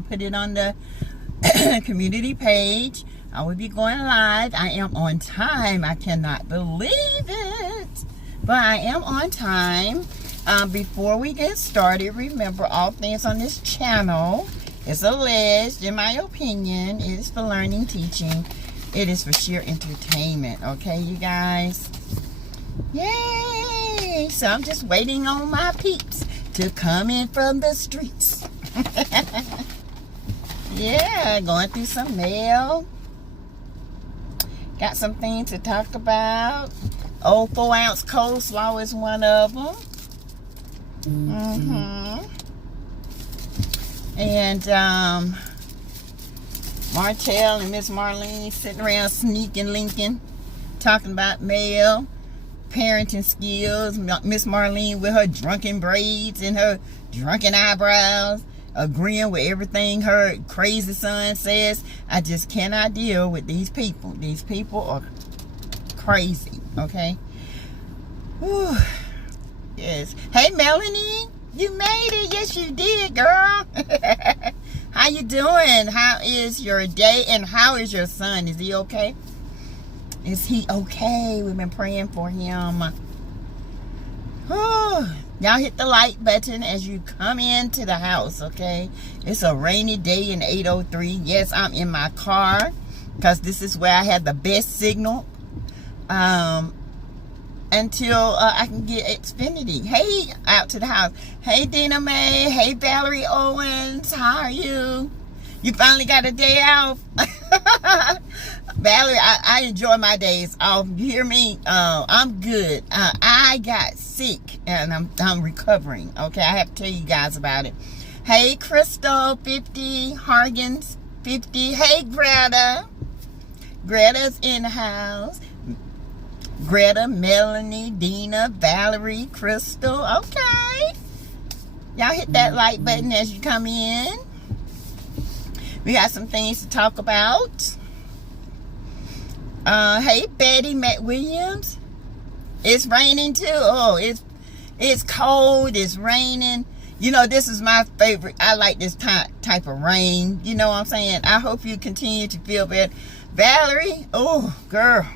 going to put it on the community page. I will be going live. I am on time. I cannot believe it. But I am on time. Before we get started, remember all things on this channel is alleged, in my opinion. It is for learning, teaching. It is for sheer entertainment. Okay, you guys? Yay! So I'm just waiting on my peeps to come in from the streets. Yeah, going through some mail. Got some things to talk about. Old 4-ounce coleslaw is one of them. And Martell and Miss Marlene sitting around sneaking linking, talking about mail, parenting skills. Miss Marlene with her drunken braids and her drunken eyebrows, agreeing with everything her crazy son says. I just cannot deal with these people. These people are crazy, okay? Whew. Yes. Hey, Melanie, you made it. Yes, you did, girl. How you doing? How is your day? And how is your son? Is he okay? Is he okay? We've been praying for him. Oh, y'all hit the like button as you come into the house, okay? It's a rainy day in 803. Yes, I'm in my car because this is where I have the best signal until I can get Xfinity. Hey, out to the house. Hey, Dina Mae. Hey, Valerie Owens. How are you? You finally got a day off? Valerie, I enjoy my days off. You hear me? I'm good. I got sick and I'm recovering. Okay, I have to tell you guys about it. Hey, Crystal 50, Hargens 50. Hey, Greta. Greta's in the house. Greta, Melanie, Dina, Valerie, Crystal. Okay. Y'all hit that like button as you come in. We got some things to talk about. Hey, Betty McWilliams. It's raining too. Oh, it's cold. It's raining. You know, this is my favorite. I like this type of rain. You know what I'm saying? I hope you continue to feel better. Valerie, oh, girl.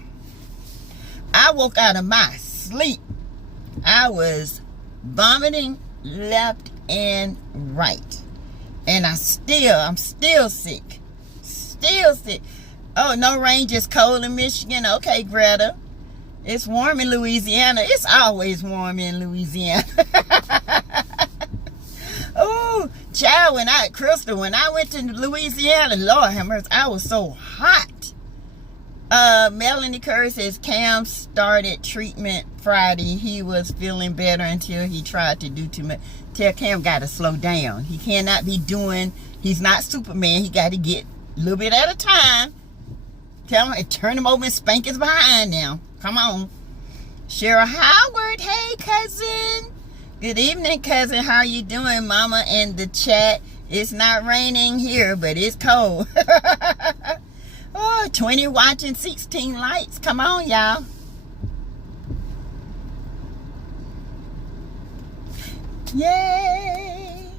I woke out of my sleep. I was vomiting left and right. And I'm still sick. Still sick. Oh, no rain, just cold in Michigan. Okay, Greta. It's warm in Louisiana. It's always warm in Louisiana. Oh, child, Crystal, when I went to Louisiana, Lord have mercy, I was so hot. Melanie Kerr says Cam started treatment Friday. He was feeling better until he tried to do too much. Tell Cam got to slow down. He cannot be doing, he's not Superman. He got to get a little bit at a time. Tell him, turn him over and spank his behind now. Come on. Cheryl Howard, hey, cousin. Good evening, cousin. How are you doing, mama? In the chat, it's not raining here, but it's cold. Oh, 20 watching, 16 likes. Come on, y'all. Yay.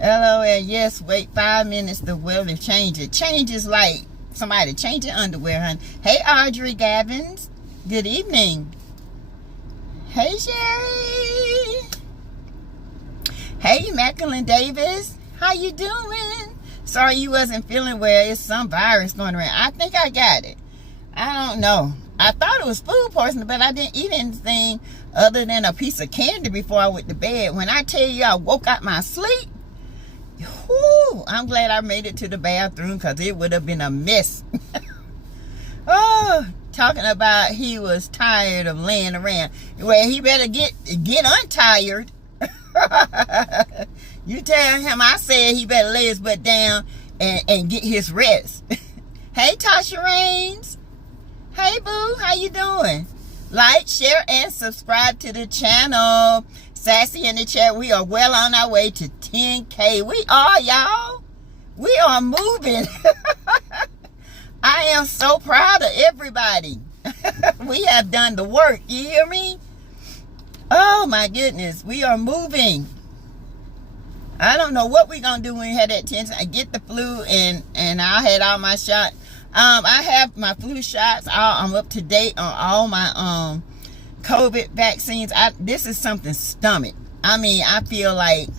LOL, yes, wait 5 minutes, the weather changes. It changes like somebody changing underwear, honey. Hey, Audrey Gavins. Good evening. Hey, Sherry. Hey, Macklin Davis. How you doing? Sorry you wasn't feeling well. It's some virus going around. I think I got it. I don't know. I thought it was food poisoning, but I didn't eat anything other than a piece of candy before I went to bed. When I tell you I woke out my sleep, whew, I'm glad I made it to the bathroom because it would have been a mess. Oh, talking about he was tired of laying around. Well, he better get untired. You tell him I said he better lay his butt down and get his rest. Hey, Tasha Raines. Hey, boo. How you doing? Like, share, and subscribe to the channel. Sassy in the chat. We are well on our way to 10K. We are, y'all. We are moving. I am so proud of everybody. We have done the work. You hear me? Oh, my goodness. We are moving. I don't know what we're gonna do when we had that tension. I get the flu, and I had all my shots. I have my flu shots. I'm up to date on all my COVID vaccines. This is something stomach. I mean, I feel like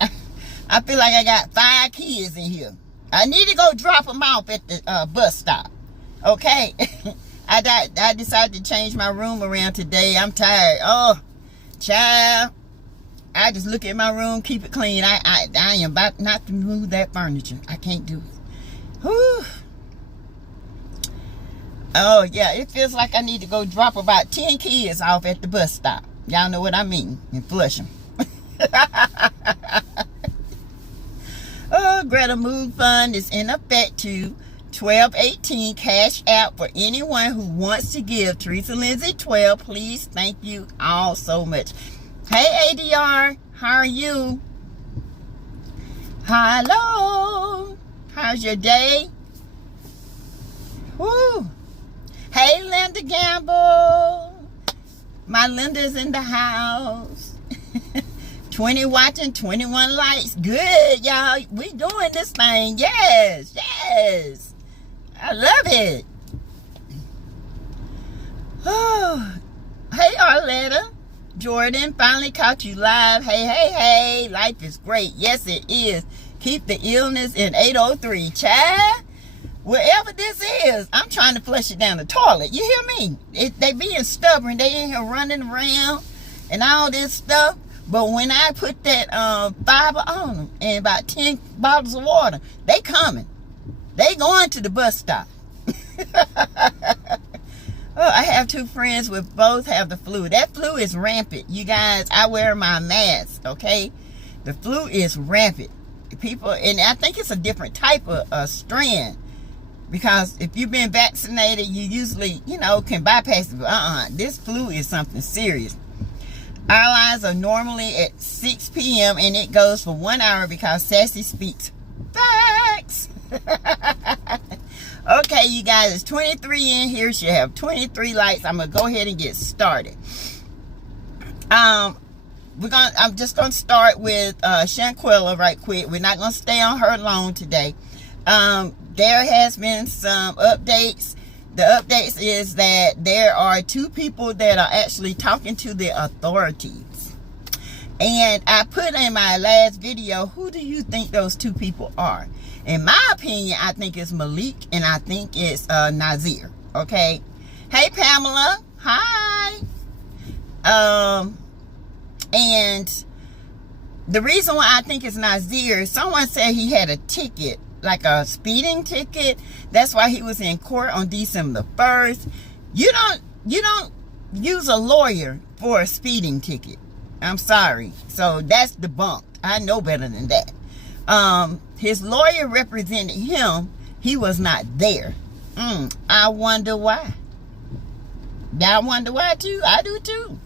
I got 5 kids in here. I need to go drop them off at the bus stop. Okay. I decided to change my room around today. I'm tired. Oh, child. I just look at my room, keep it clean. I am about not to move that furniture. I can't do it. Whew. Oh, yeah. It feels like I need to go drop about 10 kids off at the bus stop. Y'all know what I mean. And flush them. Oh, Greta Move Fund is in effect to 1218 cash out for anyone who wants to give Teresa Lindsay 12. Please, thank you all so much. Hey ADR, how are you? Hello, how's your day? Woo. Hey Linda Gamble, my Linda's in the house. 20 watching, 21 likes. Good, y'all. We doing this thing. Yes, yes. I love it. Oh, hey Arletta. Jordan, finally caught you live. Hey, hey, hey. Life is great. Yes, it is. Keep the illness in 803. Child, wherever this is, I'm trying to flush it down the toilet. You hear me? They being stubborn. They in here running around and all this stuff. But when I put that fiber on them and about 10 bottles of water, they coming. They going to the bus stop. Oh, I have 2 friends with both have the flu. That flu is rampant. You guys, I wear my mask, okay? The flu is rampant. People, and I think it's a different type of strand. Because if you've been vaccinated, you usually, can bypass it. But this flu is something serious. Our lines are normally at 6 p.m. and it goes for 1 hour because Sassy speaks facts. Okay, you guys, it's 23 in here. She'll have 23 likes. I'm gonna go ahead and get started. I'm just gonna start with Shanquella right quick. We're not gonna stay on her long today. There has been some updates. The updates is that there are 2 people that are actually talking to the authorities. And I put in my last video, who do you think those 2 people are? In my opinion, I think it's Malik and I think it's Nazir. Okay. Hey, Pamela. Hi. And the reason why I think it's Nazir, someone said he had a ticket, like a speeding ticket. That's why he was in court on December 1st. You don't use a lawyer for a speeding ticket. I'm sorry. So that's debunked. I know better than that. His lawyer represented him. He was not there. I wonder why. Y'all wonder why too? I do too.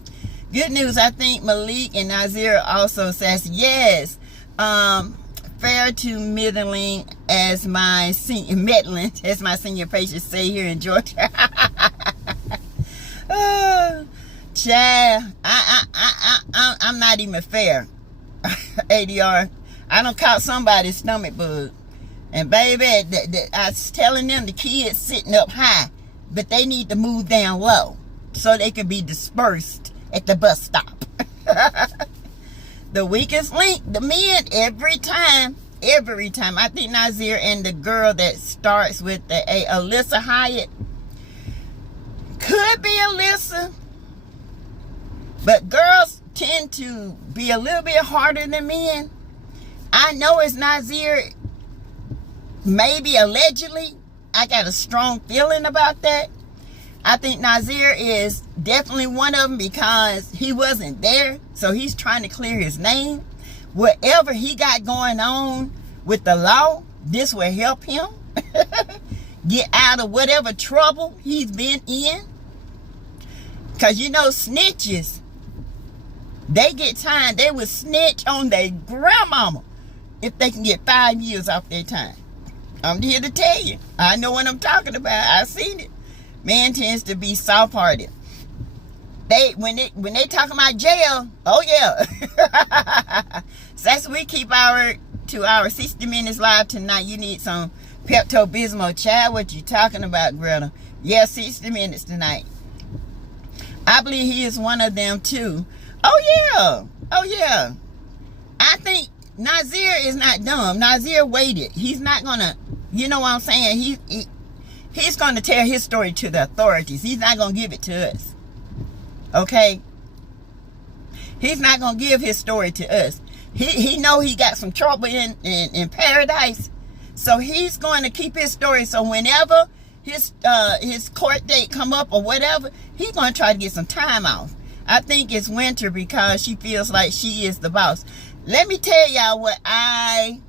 Good news. I think Malik and Nazir also says yes. Fair to middling as my senior patients say here in Georgia. Oh, child, I'm not even fair. ADR, I done caught somebody's stomach bug, and baby, I was telling them the kids sitting up high, but they need to move down low so they can be dispersed at the bus stop. The weakest link, the men, every time. I think Nazir and the girl that starts with the Alyssa Hyatt. Could be Alyssa. But girls tend to be a little bit harder than men. I know it's Nazir. Maybe allegedly. I got a strong feeling about that. I think Nazir is definitely one of them because he wasn't there. So he's trying to clear his name. Whatever he got going on with the law, this will help him get out of whatever trouble he's been in. Because snitches, they get time. They will snitch on their grandmama if they can get 5 years off their time. I'm here to tell you. I know what I'm talking about. I've seen it. Man tends to be soft-hearted. When they talking about jail, oh yeah. As we keep our 60 minutes live tonight, you need some Pepto-Bismol. Child, what you talking about, Greta? Yeah, 60 minutes tonight. I believe he is one of them too. Oh yeah. I think Nazir is not dumb. Nazir waited. He's not gonna, you know what I'm saying? He's gonna tell his story to the authorities. He's not gonna give it to us. Okay? He's not gonna give his story to us. He know he got some trouble in paradise. So he's going to keep his story. So whenever his court date come up or whatever, he's going to try to get some time off. I think it's Winter because she feels like she is the boss. Let me tell y'all what I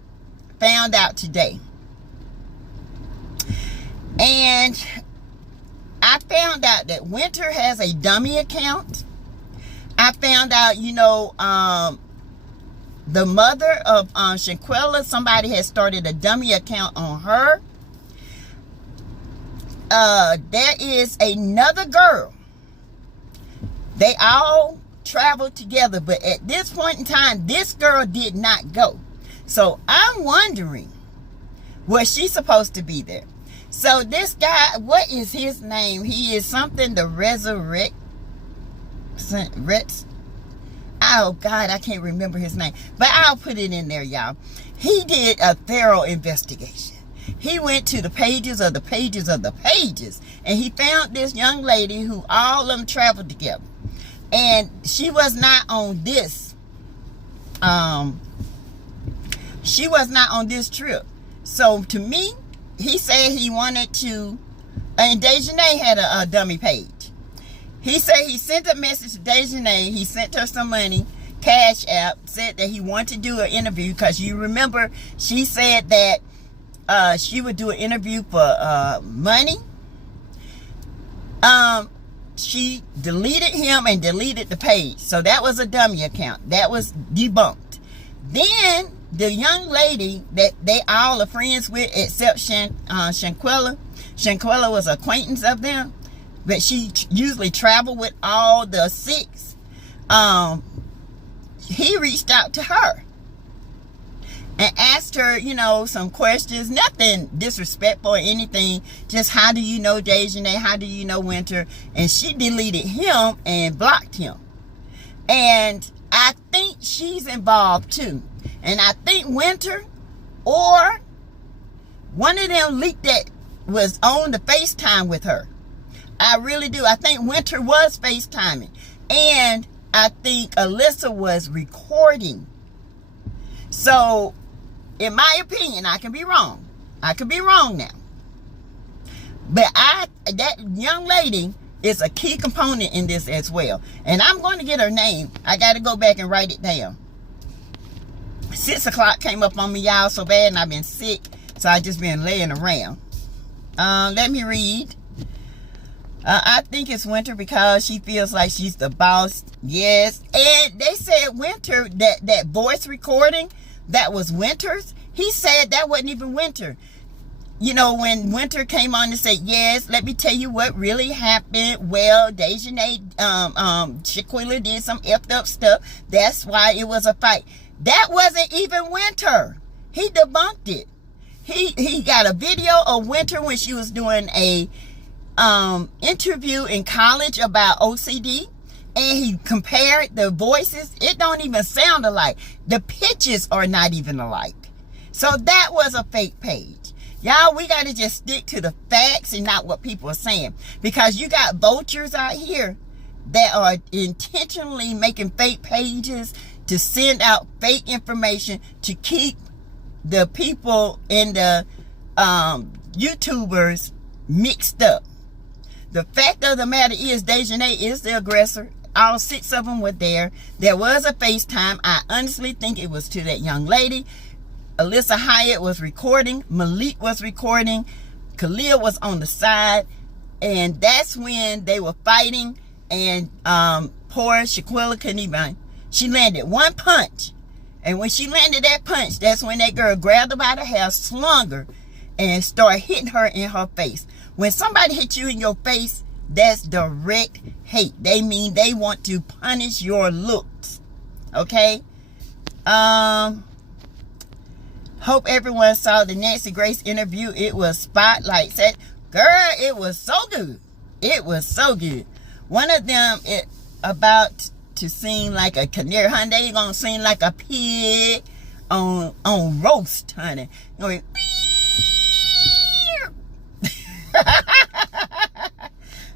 found out today. And I found out that Winter has a dummy account. I found out, you know, the mother of Shanquella, somebody has started a dummy account on her. There is another girl. They all traveled together, but at this point in time, this girl did not go. So I'm wondering, was she supposed to be there? So this guy, what is his name? He is something the Resurrect. Oh God, I can't remember his name, but I'll put it in there, y'all. He did a thorough investigation. He went to the pages of the pages of the pages, and he found this young lady who all of them traveled together, and she was not on this. She was not on this trip. So to me, he said he wanted to, and Dejanay had a dummy page. He said he sent a message to Dejanay. He sent her some money, Cash App, said that he wanted to do an interview because you remember she said that she would do an interview for money. She deleted him and deleted the page. So that was a dummy account. That was debunked. Then the young lady that they all are friends with except Shanquella. Shanquella was an acquaintance of them. But she usually traveled with all the six. He reached out to her and asked her, you know, some questions. Nothing disrespectful or anything. Just how do you know Dejanay? How do you know Winter? And she deleted him and blocked him. And I think she's involved too. And I think Winter or one of them leaked that was on the FaceTime with her. I really do. I think Winter was FaceTiming. And I think Alyssa was recording. So, in my opinion, I can be wrong. I could be wrong now. But that young lady is a key component in this as well. And I'm going to get her name. I got to go back and write it down. 6 o'clock came up on me, y'all, so bad, and I've been sick. So I just been laying around. Let me read. I think it's Winter because she feels like she's the boss. Yes. And they said Winter, that voice recording, that was Winter's. He said that wasn't even Winter. You know, when Winter came on to say, yes, let me tell you what really happened. Well, Dejanay, Shanquella did some effed up stuff. That's why it was a fight. That wasn't even Winter. He debunked it. He got a video of Winter when she was doing a interview in college about OCD, and he compared the voices. It don't even sound alike. The pitches are not even alike. So that was a fake page. Y'all, we got to just stick to the facts and not what people are saying, because you got vultures out here that are intentionally making fake pages to send out fake information to keep the people and the YouTubers mixed up. The fact of the matter is Dejanay is the aggressor. All 6 of them were there. There was a FaceTime. I honestly think it was to that young lady. Alyssa Hyatt was recording. Malik was recording. Khalil was on the side. And that's when they were fighting. And poor Shanquella couldn't even. She landed one punch. And when she landed that punch, that's when that girl grabbed her by the hair, slung her, and started hitting her in her face. When somebody hits you in your face, that's direct hate. They mean they want to punish your looks. Okay? Hope everyone saw the Nancy Grace interview. It was spotlight set. Girl, it was so good. It was so good. One of them about to sing like a canary, honey. They gonna sing like a pig on roast, honey. Going,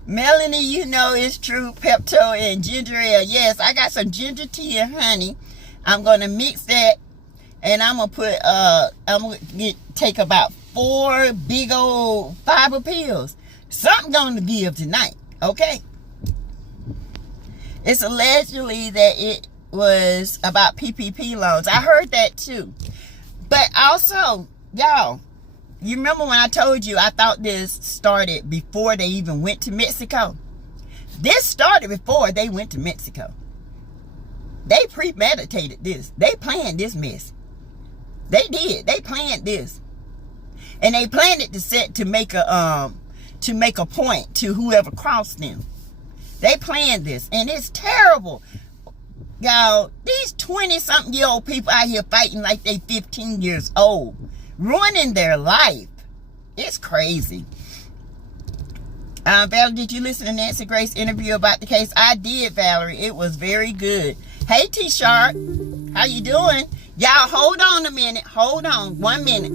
Melanie, you know it's true. Pepto and ginger ale. Yes, I got some ginger tea and honey. I'm gonna mix that, and I'm gonna put take about 4 big old fiber pills. Something gonna give tonight, okay? It's allegedly that it was about PPP loans. I heard that too. But also, y'all, you remember when I told you I thought this started before they even went to Mexico? This started before they went to Mexico. They premeditated this. They planned this mess. They did. They planned this. And they planned it to make a point to whoever crossed them. They planned this, and it's terrible. Y'all, these 20-something-year-old people out here fighting like they 15 years old, ruining their life. It's crazy. Valerie, did you listen to Nancy Grace's interview about the case? I did, Valerie. It was very good. Hey, T-Sharp. How you doing? Y'all, hold on a minute. Hold on. 1 minute.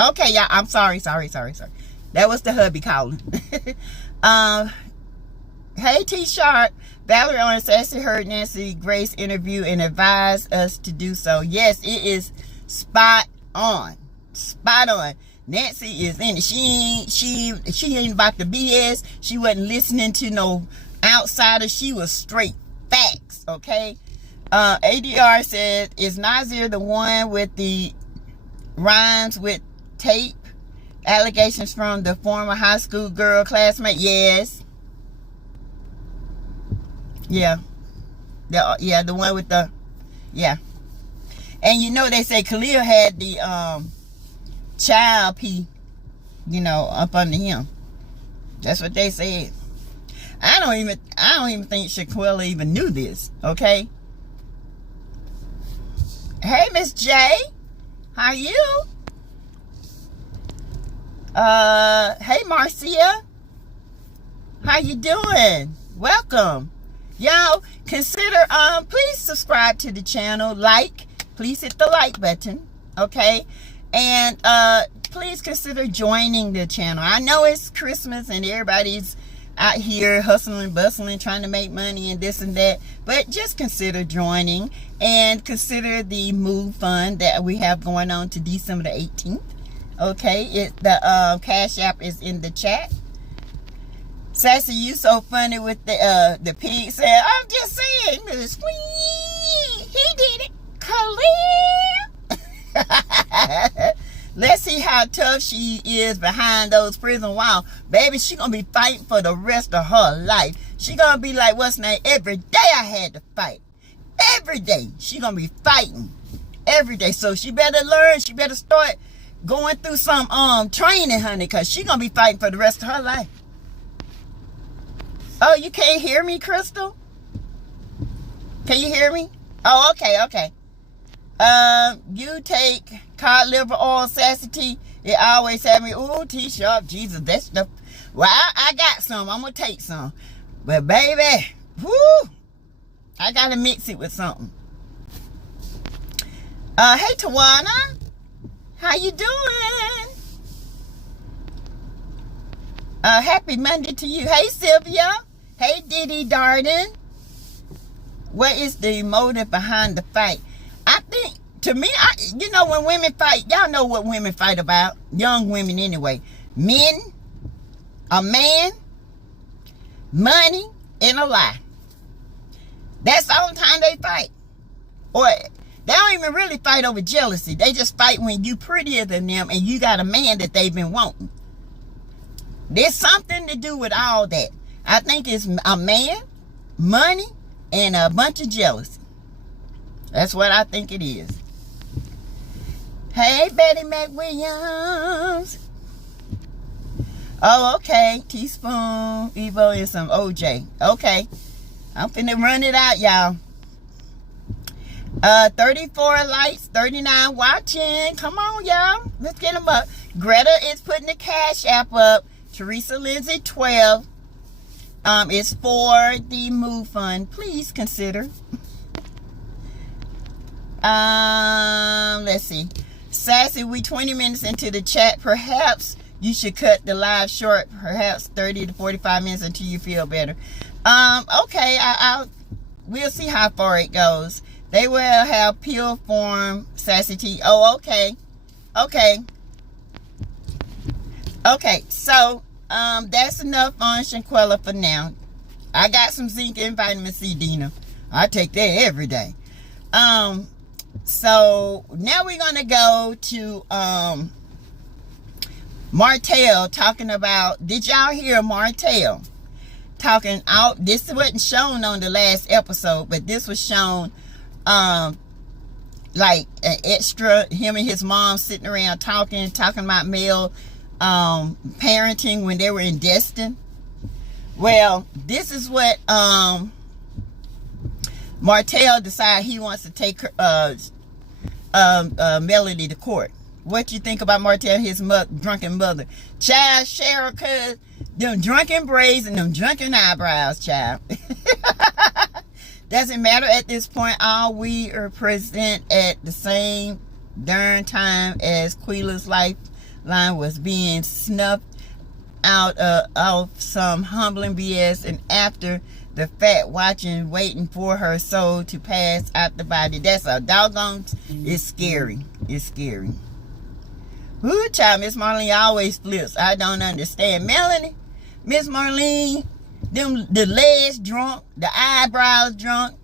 Okay, y'all. I'm sorry. That was the hubby calling. Hey, T-Sharp. Valerie on Sassy heard Nancy Grace interview and advised us to do so. Yes, it is spot on. Spot on. Nancy is in it. She ain't about the BS. She wasn't listening to no outsider. She was straight facts, okay? ADR said, is Nazir the one with the rhymes with tape allegations from the former high school girl classmate? Yes. Yeah. The one with the, yeah. And you know they say Khalil had the child pee, up under him. That's what they said. I don't even think Shanquella even knew this, okay? Hey, Miss J. How are you? Hey, Marcia. How you doing? Welcome. Y'all, consider, please subscribe to the channel. Please hit the like button, okay? And, please consider joining the channel. I know it's Christmas and everybody's out here hustling, bustling, trying to make money and this and that. But just consider joining and consider the Move Fund that we have going on to December the 18th. Okay, the Cash App is in the chat. Sassy, you so funny with the pig said, I'm just saying, he did it. Khalil. Let's see how tough she is behind those prison walls. Baby, she gonna be fighting for the rest of her life. She gonna be like, what's name? Every day I had to fight. Every day. She gonna be fighting. Every day. So she better learn. She better start going through some training, honey, because she gonna be fighting for the rest of her life. Oh, you can't hear me, Crystal? Can you hear me? Oh, okay. You take cod liver oil, Sassy T. It always have me, ooh, T-Sharp, Jesus, that's the, well, I got some. I'm going to take some. But, baby, whoo, I got to mix it with something. Hey, Tawana. How you doing? Happy Monday to you. Hey, Sylvia. Hey, Diddy Darden. What is the motive behind the fight? I think, to me, when women fight, y'all know what women fight about. Young women anyway. Men, a man, money, and a lie. That's the only time they fight. Or they don't even really fight over jealousy. They just fight when you prettier than them and you got a man that they've been wanting. There's something to do with all that. I think it's a man, money, and a bunch of jealousy. That's what I think it is. Hey, Betty McWilliams. Oh, okay. Teaspoon, Evo, and some OJ. Okay. I'm finna run it out, y'all. 34 likes, 39 watching. Come on, y'all. Let's get them up. Greta is putting the Cash App up. Teresa Lindsay 12 is for the Move Fund. Please consider. Let's see. Sassy, we 20 minutes into the chat. Perhaps you should cut the live short, perhaps 30 to 45 minutes until you feel better. Okay, we'll see how far it goes. They will have pill form Sassy Tea. Oh, okay. Okay. Okay, so that's enough on Shanquella for now. I got some zinc and vitamin C, Dina. I take that every day. So now we're gonna go to Martell talking about, did y'all hear Martell talking out? This wasn't shown on the last episode, but this was shown like an extra, him and his mom sitting around talking about male parenting when they were in Destin. Well, this is what Martell decided he wants to take Melody to court. What you think about Martell and his drunken mother? Child, Cheryl, cuz them drunken braids and them drunken eyebrows, child. Doesn't matter at this point. All we are present at the same darn time as Quila's lifeline was being snuffed out of some humbling BS, and after the fact, watching, waiting for her soul to pass out the body. That's a doggone. It's scary. It's scary. Ooh, child, Miss Marlene always flips. I don't understand. Melanie, Miss Marlene, the legs drunk, the eyebrows drunk.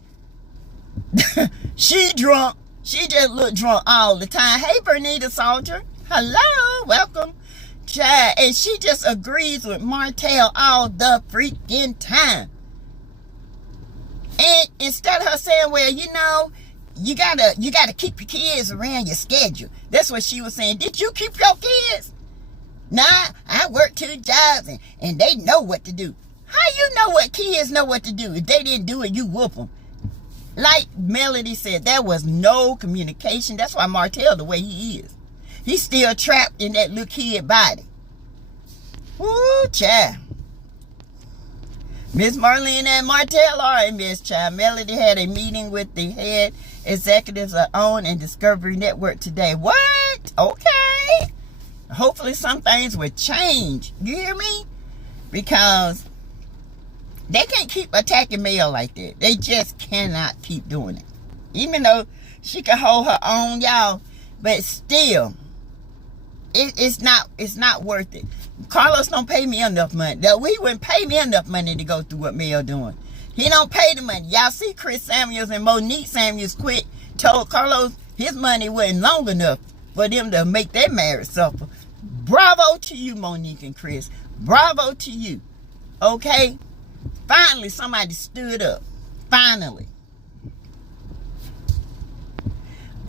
She drunk. She just look drunk all the time. Hey, Bernita Soldier. Hello, welcome. Child, and she just agrees with Martell all the freaking time. And instead of her saying, well, you know, you gotta keep your kids around your schedule. That's what she was saying. Did you keep your kids? Nah, I work 2 jobs and they know what to do. How you know what kids know what to do? If they didn't do it, you whoop them. Like Melody said, there was no communication. That's why Martell the way he is. He's still trapped in that little kid body. Woo, child. Miss Marlene and Martell are in Miss Child. Melody had a meeting with the head executives of OWN and Discovery Network today. What? Okay. Hopefully some things will change. You hear me? Because they can't keep attacking male like that. They just cannot keep doing it. Even though she can hold her own, y'all. But still, it's not worth it. Carlos don't pay me enough money. He wouldn't pay me enough money to go through what Mel doing. He don't pay the money. Y'all see Chris Samuels and Monique Samuels quit. Told Carlos his money wasn't long enough for them to make their marriage suffer. Bravo to you, Monique and Chris. Bravo to you. Okay? Finally, somebody stood up. Finally.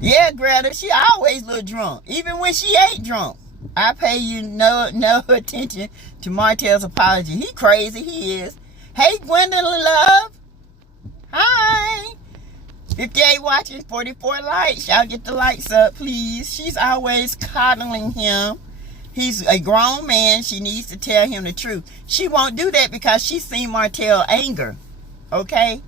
Yeah, Greta, she always look drunk. Even when she ain't drunk. I pay you no attention to Martell's apology. He crazy, he is. Hey, Gwendolyn Love. Hi. 58 watching, 44 likes. Y'all get the likes up, please. She's always coddling him. He's a grown man. She needs to tell him the truth. She won't do that because she's seen Martell anger. Okay?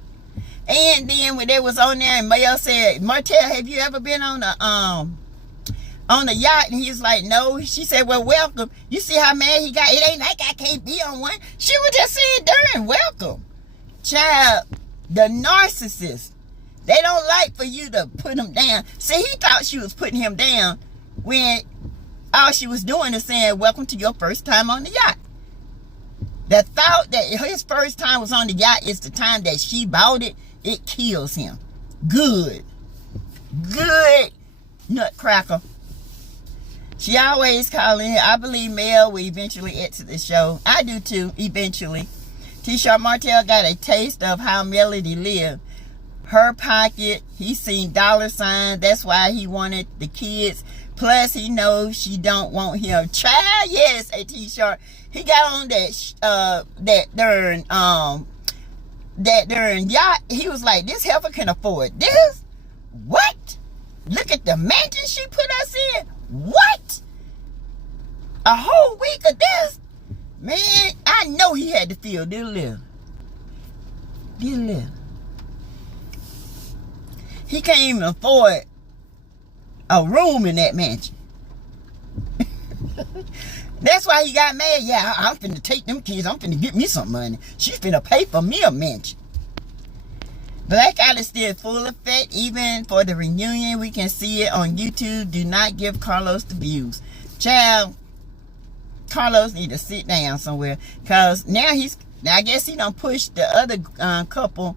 And then when they was on there and Mel said, Martell, have you ever been on a yacht? And he was like, no. She said, well, welcome. You see how mad he got? It ain't like I can't be on one. She was just saying during welcome. Child, the narcissist. They don't like for you to put him down. See, he thought she was putting him down when all she was doing is saying, welcome to your first time on the yacht. The thought that his first time was on the yacht is the time that she bought it, it kills him. Good. Good nutcracker. She always calling. I believe Mel will eventually exit the show. I do too, eventually. T-shirt Martell got a taste of how Melody lived. Her pocket, he seen dollar signs. That's why he wanted the kids. Plus, he knows she don't want him. Child, yes, a T-shirt. He got on that darn yacht. He was like, this heifer can afford this? What? Look at the mansion she put us in. What? A whole week of this? Man, I know he had to feel this little. He can't even afford a room in that mansion. That's why he got mad. Yeah, I'm finna take them kids. I'm finna get me some money. She's finna pay for me a mansion. Blackout is still full effect. Even for the reunion, we can see it on YouTube. Do not give Carlos the views. Child, Carlos need to sit down somewhere. Because now I guess he done pushed the other couple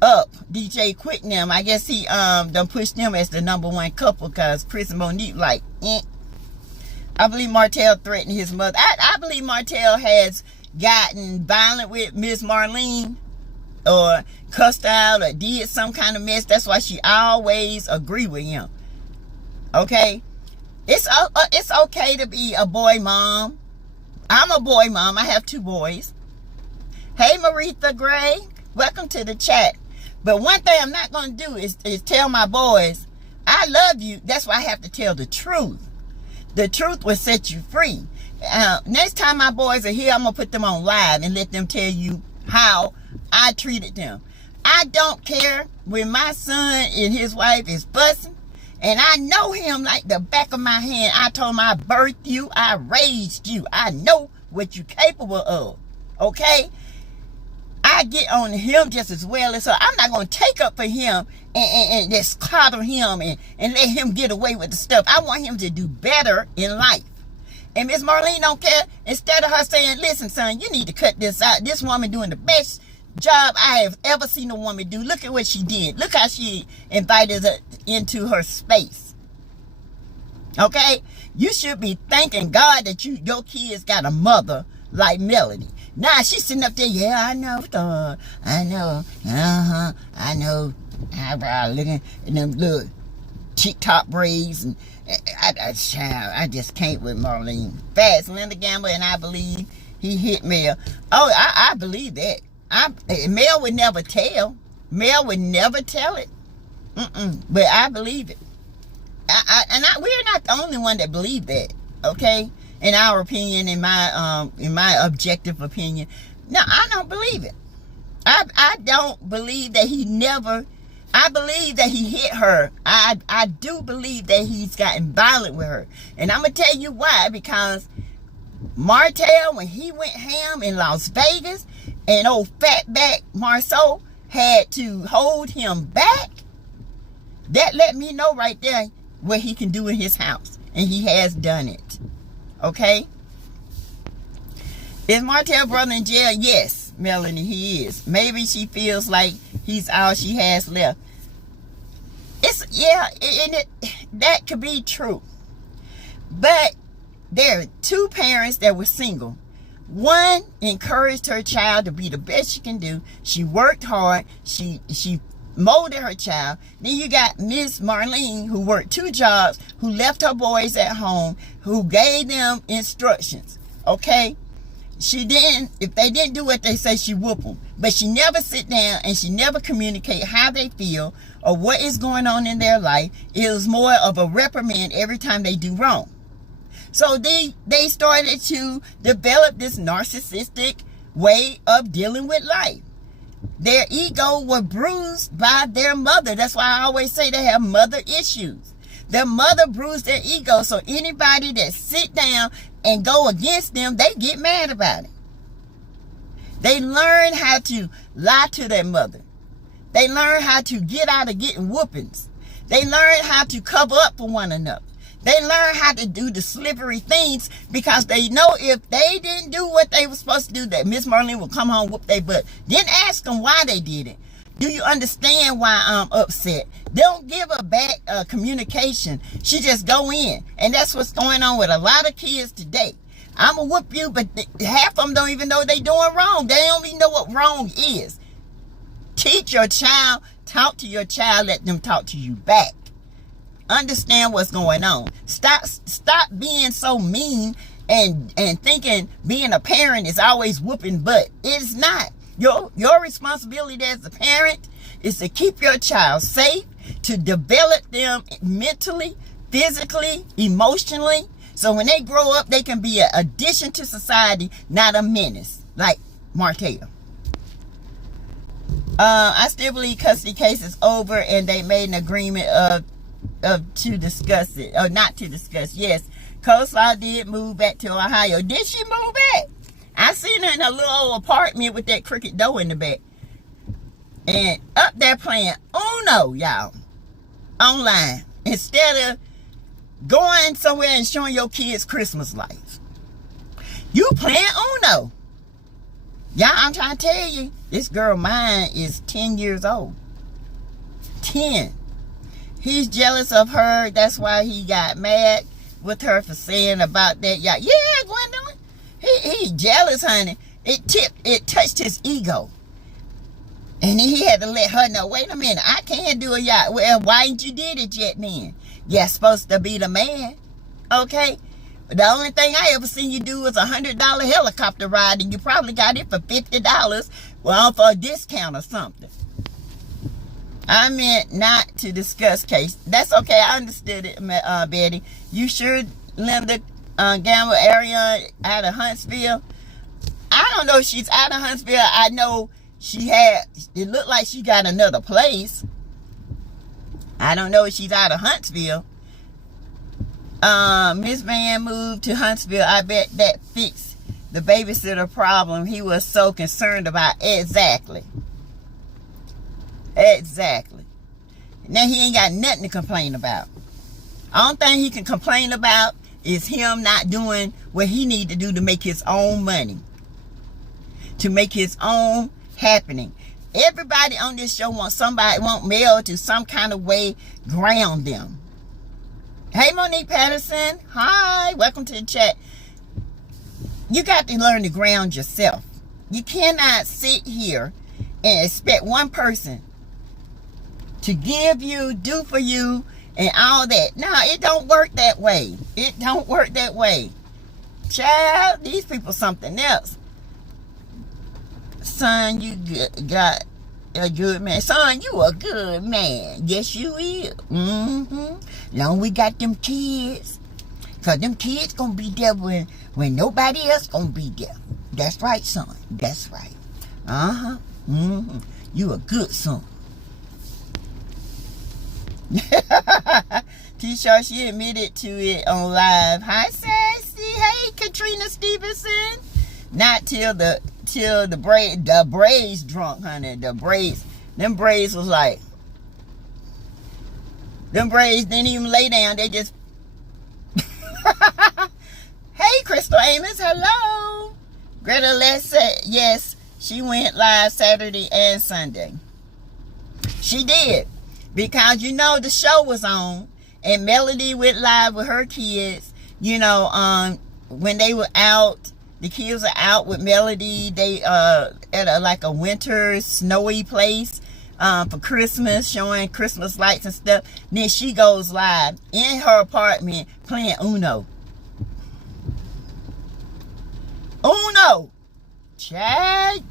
up. DJ Quick them. I guess he done pushed them as the #1 couple. Because Chris and Monique like, I believe Martell threatened his mother. I believe Martell has gotten violent with Miss Marlene, or cussed out, or did some kind of mess. That's why she always agree with him. Okay? It's okay to be a boy mom. I'm a boy mom. I have 2 boys. Hey, Maritha Gray. Welcome to the chat. But one thing I'm not going to do is tell my boys, I love you. That's why I have to tell the truth. The truth will set you free. Next time my boys are here, I'm going to put them on live and let them tell you how I treated them. I don't care when my son and his wife is fussing, and I know him like the back of my hand. I told him I birthed you, I raised you. I know what you're capable of. Okay? I get on him just as well as her. I'm not going to take up for him and just coddle him and let him get away with the stuff. I want him to do better in life. And Miss Marlene don't care. Instead of her saying, listen, son, you need to cut this out. This woman doing the best job I have ever seen a woman do. Look at what she did. Look how she invited her into her space. Okay? You should be thanking God that your kids got a mother like Melody. Nah, she's sitting up there, yeah, I know, I know, eyebrow looking, and them little TikTok braids, and I just can't with Marlene. Fast Linda Gamble, and I believe he hit Mel. Oh, I believe that. Mel would never tell. Mel would never tell it. But I believe it. We're not the only one that believe that, okay? In our opinion, in my objective opinion. No, I don't believe it. I don't believe that he never. I believe that he hit her. I do believe that he's gotten violent with her. And I'm going to tell you why. Because Martell, when he went ham in Las Vegas, and old fatback Marceau had to hold him back, that let me know right there what he can do in his house. And he has done it. Okay? Is Martell brother in jail? Yes, Melanie, he is. Maybe she feels like he's all she has left. That could be true. But there are 2 parents that were single. One encouraged her child to be the best she can do. She worked hard. She molded her child. Then you got Miss Marlene, who worked 2 jobs, who left her boys at home, who gave them instructions. Okay? If they didn't do what they say, she whooped them. But she never sit down and she never communicate how they feel or what is going on in their life. It was more of a reprimand every time they do wrong. So they started to develop this narcissistic way of dealing with life. Their ego was bruised by their mother. That's why I always say they have mother issues. Their mother bruised their ego. So anybody that sit down and go against them, they get mad about it. They learn how to lie to their mother. They learn how to get out of getting whoopings. They learn how to cover up for one another. They learn how to do the slippery things because they know if they didn't do what they were supposed to do, that Miss Marlene will come home, whoop their butt. Then ask them why they did it. Do you understand why I'm upset? Don't give her back communication. She just go in. And that's what's going on with a lot of kids today. I'm going to whoop you, but half of them don't even know they doing wrong. They don't even know what wrong is. Teach your child, talk to your child, let them talk to you back. Understand what's going on. Stop being so mean and thinking being a parent is always whooping butt. It's not. Your responsibility as a parent is to keep your child safe, to develop them mentally, physically, emotionally, so when they grow up, they can be an addition to society, not a menace, like Martell. I still believe custody case is over, and they made an agreement to discuss it, or not to discuss. Yes, Coleslaw did move back to Ohio. Did she move back? I seen her in a little old apartment with that crooked door in the back, and up there playing Uno, y'all, online, instead of going somewhere and showing your kids Christmas lights. You playing Uno. Y'all, I'm trying to tell you, this girl mine is 10 years old. 10. He's jealous of her. That's why he got mad with her for saying about that. Yeah, Gwendolyn. He jealous, honey. It touched his ego. And he had to let her know, wait a minute, I can't do it, y'all. Well, why ain't you did it yet then? You're supposed to be the man. Okay? But the only thing I ever seen you do was $100 helicopter ride, and you probably got it for $50. Well, for a discount or something. I meant not to discuss case. That's okay. I understood it, Betty. You sure Linda Gamble area out of Huntsville? I don't know if she's out of Huntsville. I know it looked like she got another place. I don't know if she's out of Huntsville. Miss Van moved to Huntsville. I bet that fixed the babysitter problem he was so concerned about. Exactly. Now he ain't got nothing to complain about. Only thing he can complain about is him not doing what he need to do to make his own money, to make his own happening. Everybody on this show want mail to some kind of way ground them. Hey, Monique Patterson. Hi, welcome to the chat. You got to learn to ground yourself. You cannot sit here and expect one person to give you, do for you, and all that. No, it don't work that way. It don't work that way. Child, these people something else. Son, you got a good man. Son, you a good man. Yes, you is. Long we got them kids. Because them kids going to be there when nobody else going to be there. That's right, son. That's right. You a good son. T-shirt, she admitted to it on live. Hi, Sassy. Hey, Katrina Stevenson. Not till the braids drunk, honey. Them braids was like, them braids didn't even lay down. They just, hey, Crystal Amos, hello. Greta Les said, yes, she went live Saturday and Sunday. She did. Because, the show was on, and Melody went live with her kids, when they were out. The kids are out with Melody. They at a winter snowy place for Christmas, showing Christmas lights and stuff. Then she goes live in her apartment playing Uno. Child,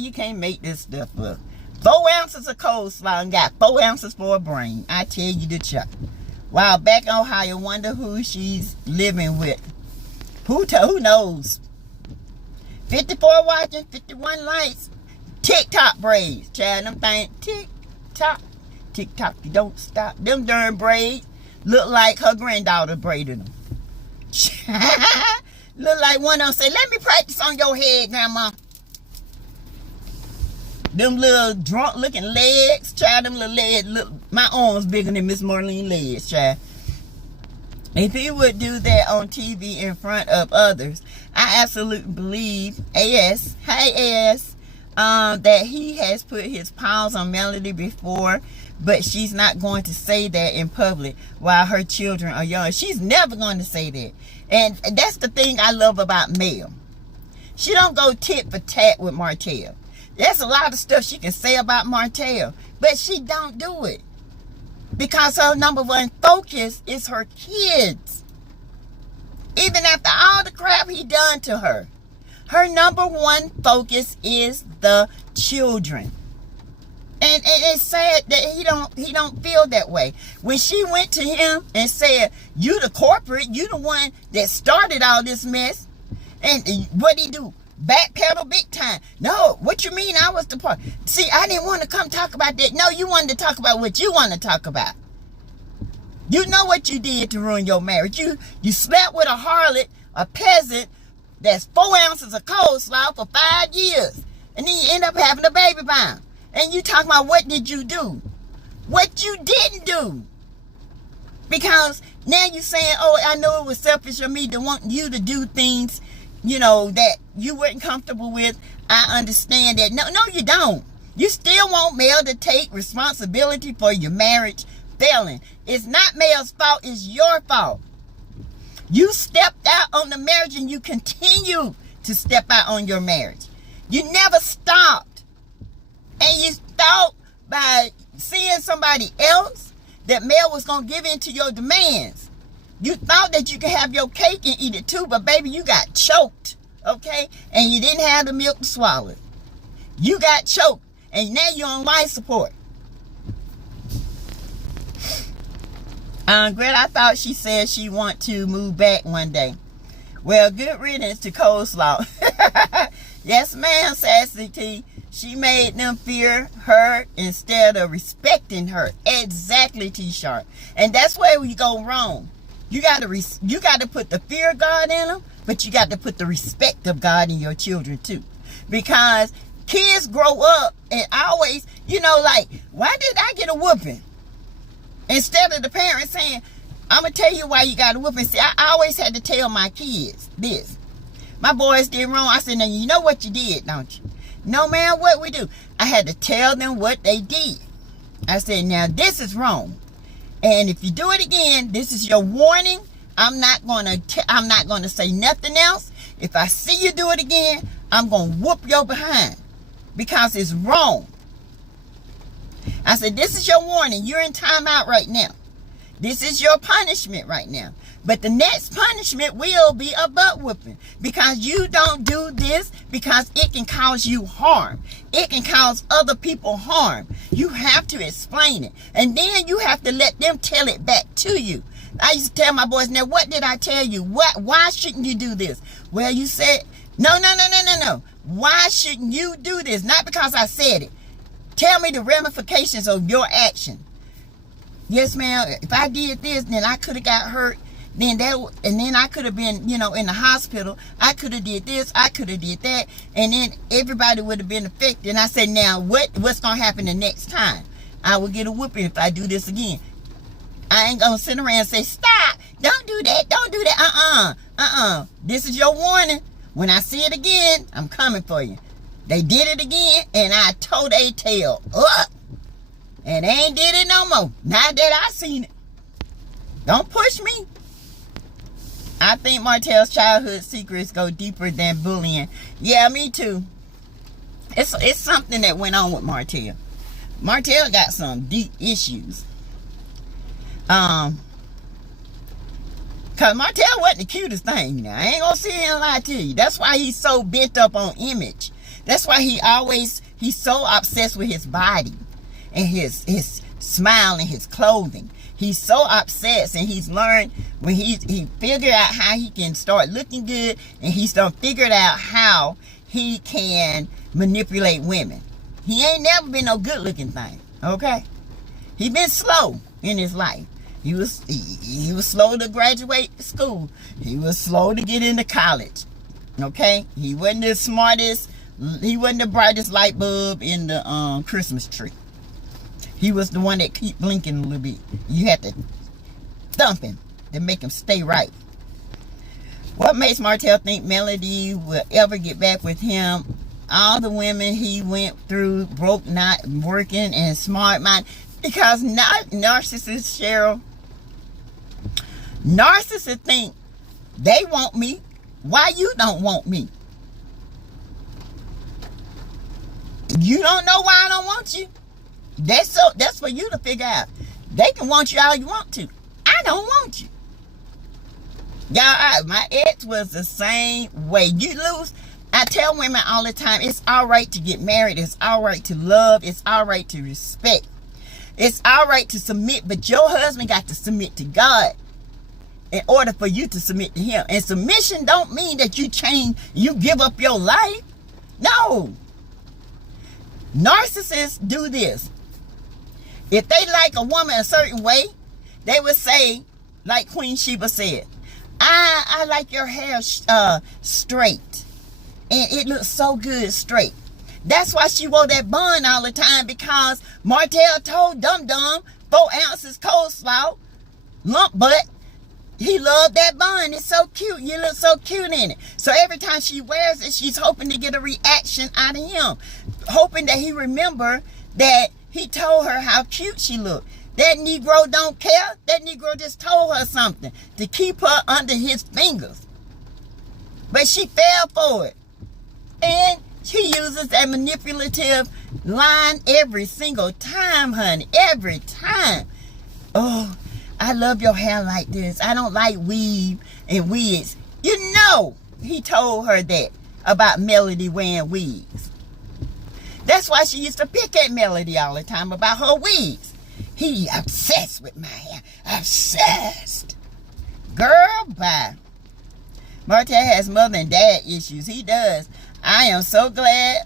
you can't make this stuff up. 4 ounces of coleslaw and got 4 ounces for a brain. I tell you the truth. While back in Ohio, wonder who she's living with. Who knows? 54 watching, 51 likes. TikTok braids. Child, them things. TikTok, you don't stop. Them darn braids look like her granddaughter braided them. Look like one of them say, let me practice on your head, Grandma. Them little drunk looking legs, child, them little legs, look, my arms bigger than Miss Marlene's legs, child. If he would do that on TV in front of others, I absolutely believe, that he has put his paws on Melody before, but she's not going to say that in public while her children are young. She's never going to say that. And that's the thing I love about Mel. She don't go tit for tat with Martell. There's a lot of stuff she can say about Martell, but she don't do it. Because her number one focus is her kids. Even after all the crap he done to her, her number one focus is the children. And it's sad that he don't feel that way. When she went to him and said, you the corporate, you the one that started all this mess. And what'd he do? Backpedal big time. No, what you mean I was the part? See, I didn't want to come talk about that. No, you wanted to talk about what you want to talk about. You know what you did to ruin your marriage. You slept with a harlot, a peasant, that's 4 ounces of coleslaw for 5 years. And then you end up having a baby by him. And you talking about what did you do? What you didn't do. Because now you're saying, oh, I know it was selfish of me to want you to do things, you know, that you weren't comfortable with. I understand that. No, you don't. You still want Mel to take responsibility for your marriage failing. It's not Mel's fault. It's your fault. You stepped out on the marriage and you continue to step out on your marriage. You never stopped. And you thought by seeing somebody else that Mel was going to give in to your demands. You thought that you could have your cake and eat it too, but baby, you got choked, okay? And you didn't have the milk to swallow it. You got choked, and now you're on life support. Greta, I thought she said she want to move back one day. Well, good riddance to coleslaw. Yes, ma'am, Sassy T. She made them fear her instead of respecting her. Exactly, T-Sharp. And that's where we go wrong. You got to put the fear of God in them, but you got to put the respect of God in your children too. Because kids grow up and always, you know, like, why did I get a whooping? Instead of the parents saying, I'm going to tell you why you got a whooping. See, I always had to tell my kids this. My boys did wrong. I said, now you know what you did, don't you? No, man, what we do? I had to tell them what they did. I said, now this is wrong. And if you do it again, this is your warning. I'm not gonna say nothing else. If I see you do it again, I'm gonna whoop your behind because it's wrong. I said, this is your warning. You're in timeout right now. This is your punishment right now. But the next punishment will be a butt whooping because you don't do this because it can cause you harm. It can cause other people harm. You have to explain it. And then you have to let them tell it back to you. I used to tell my boys, now what did I tell you? Why shouldn't you do this? Well, you said, no. Why shouldn't you do this? Not because I said it. Tell me the ramifications of your action. Yes, ma'am. If I did this, then I could have got hurt. Then I could have been, in the hospital. I could have did this. I could have did that. And then everybody would have been affected. And I said, now what's going to happen the next time? I will get a whooping if I do this again. I ain't going to sit around and say, stop. Don't do that. Don't do that. This is your warning. When I see it again, I'm coming for you. They did it again, and I tore their tail up. And they ain't did it no more. Not that I seen it. Don't push me. I think Martell's childhood secrets go deeper than bullying. Yeah, me too. It's something that went on with Martell. Martell got some deep issues. Cause Martell wasn't the cutest thing. Now I ain't gonna sit here and lie to you. That's why he's so bent up on image. That's why he's so obsessed with his body and his smile and his clothing. He's so obsessed, and he's learned when he figured out how he can start looking good, and he's done figured out how he can manipulate women. He ain't never been no good looking thing, okay? He been slow in his life. He was slow to graduate school. He was slow to get into college, okay? He wasn't the smartest. He wasn't the brightest light bulb in the Christmas tree. He was the one that keep blinking a little bit. You had to thump him to make him stay right. What makes Martell think Melody will ever get back with him? All the women he went through, broke, not working, and smart mind. Because not narcissists, Cheryl, narcissists think they want me. Why you don't want me? You don't know why I don't want you. That's for you to figure out. They can want you all you want to. I don't want you. Y'all, my ex was the same way. You lose. I tell women all the time, it's all right to get married. It's all right to love. It's all right to respect. It's all right to submit, but your husband got to submit to God in order for you to submit to him. And submission don't mean that you change, you give up your life. No. Narcissists do this. If they like a woman a certain way, they would say, like Queen Sheba said, I like your hair straight. And it looks so good straight. That's why she wore that bun all the time, because Martell told Dum Dum 4 ounces coleslaw, lump butt. He loved that bun. It's so cute. You look so cute in it. So every time she wears it, she's hoping to get a reaction out of him. Hoping that he remember that he told her how cute she looked. That Negro don't care. That Negro just told her something to keep her under his fingers. But she fell for it. And she uses that manipulative line every single time, honey. Every time. Oh, I love your hair like this. I don't like weave and wigs. You know, he told her that about Melody wearing wigs. That's why she used to pick at Melody all the time about her wigs. He obsessed with my hair. Obsessed. Girl, bye. Martell has mother and dad issues. He does. I am so glad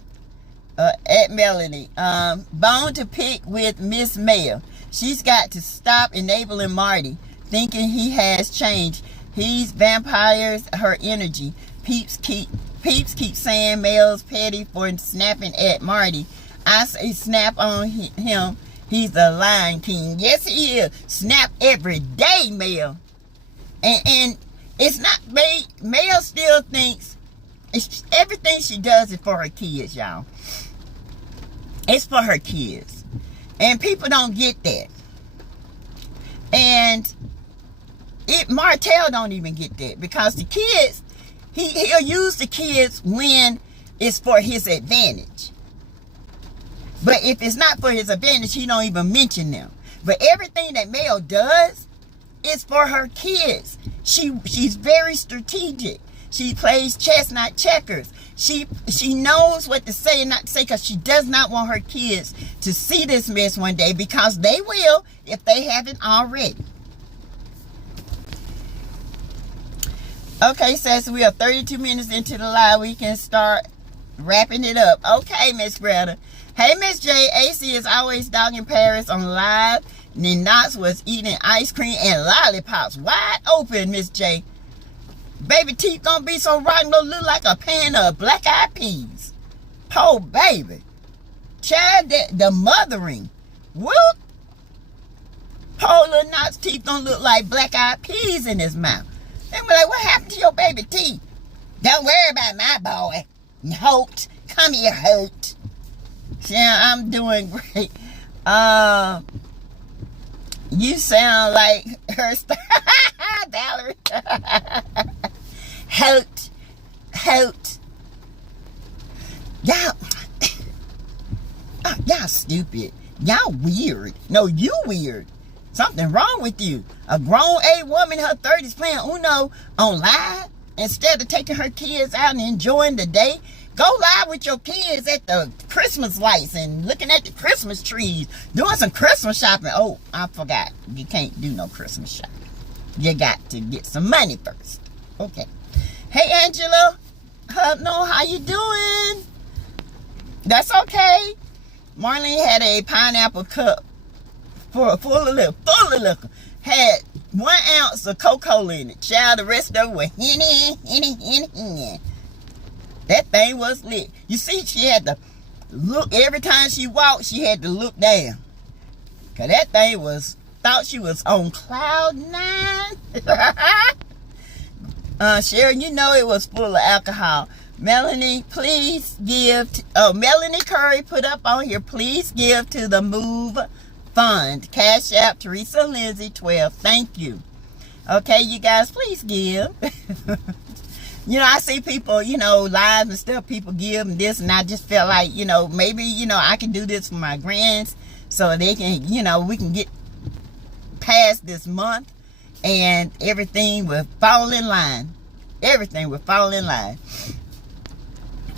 at Melody. Bone to pick with Miss Mayo. She's got to stop enabling Marty, thinking he has changed. He's vampires her energy. Peeps keep saying Mel's petty for snapping at Marty. I say snap on him. He's the Lion King. Yes, he is. Snap every day, Mel. And it's not Mel still thinks everything she does is for her kids, y'all. It's for her kids. And people don't get that. And Martell don't even get that, because the kids, he'll use the kids when it's for his advantage. But if it's not for his advantage, he don't even mention them. But everything that Mel does is for her kids. She's very strategic. She plays chess, not checkers. She knows what to say and not to say, because she does not want her kids to see this mess one day, because they will if they haven't already. Okay, Sassy, we are 32 minutes into the live. We can start wrapping it up. Okay, Miss Greta. Hey, Miss J. AC is always dogging Paris on live. And then Knox was eating ice cream and lollipops wide open, Miss J. Baby teeth gonna be so rotten, gonna look like a pan of black-eyed peas. Oh, baby. Child, the mothering. Whoop. Poor little Knox teeth gonna look like black-eyed peas in his mouth. They be like, what happened to your baby teeth? Don't worry about my boy. Holt. Come here, Holt. Yeah, I'm doing great. You sound like her star. Valerie. Holt. Y'all stupid. Y'all weird. No, you weird. Something wrong with you. A grown A woman in her 30s playing Uno on live instead of taking her kids out and enjoying the day. Go live with your kids at the Christmas lights and looking at the Christmas trees, doing some Christmas shopping. Oh, I forgot. You can't do no Christmas shopping. You got to get some money first. Okay. Hey, Angela. No, how you doing? That's okay. Marlene had a pineapple cup full of liquor. Had 1 ounce of Coca-Cola in it. Child, the rest of it was henny. That thing was lit. You see, she had to look, every time she walked, she had to look down. Because that thing thought she was on cloud 9. Sharon, you know it was full of alcohol. Melanie, please give, Melanie Curry put up on here, please give to the Move fund. Cash App, Teresa Lindsay 12. Thank you. Okay, you guys, please give. You know, I see people, you know, live and stuff, people give and this, and I just felt like, you know, maybe, you know, I can do this for my grands so they can, you know, we can get past this month and everything will fall in line. Everything will fall in line.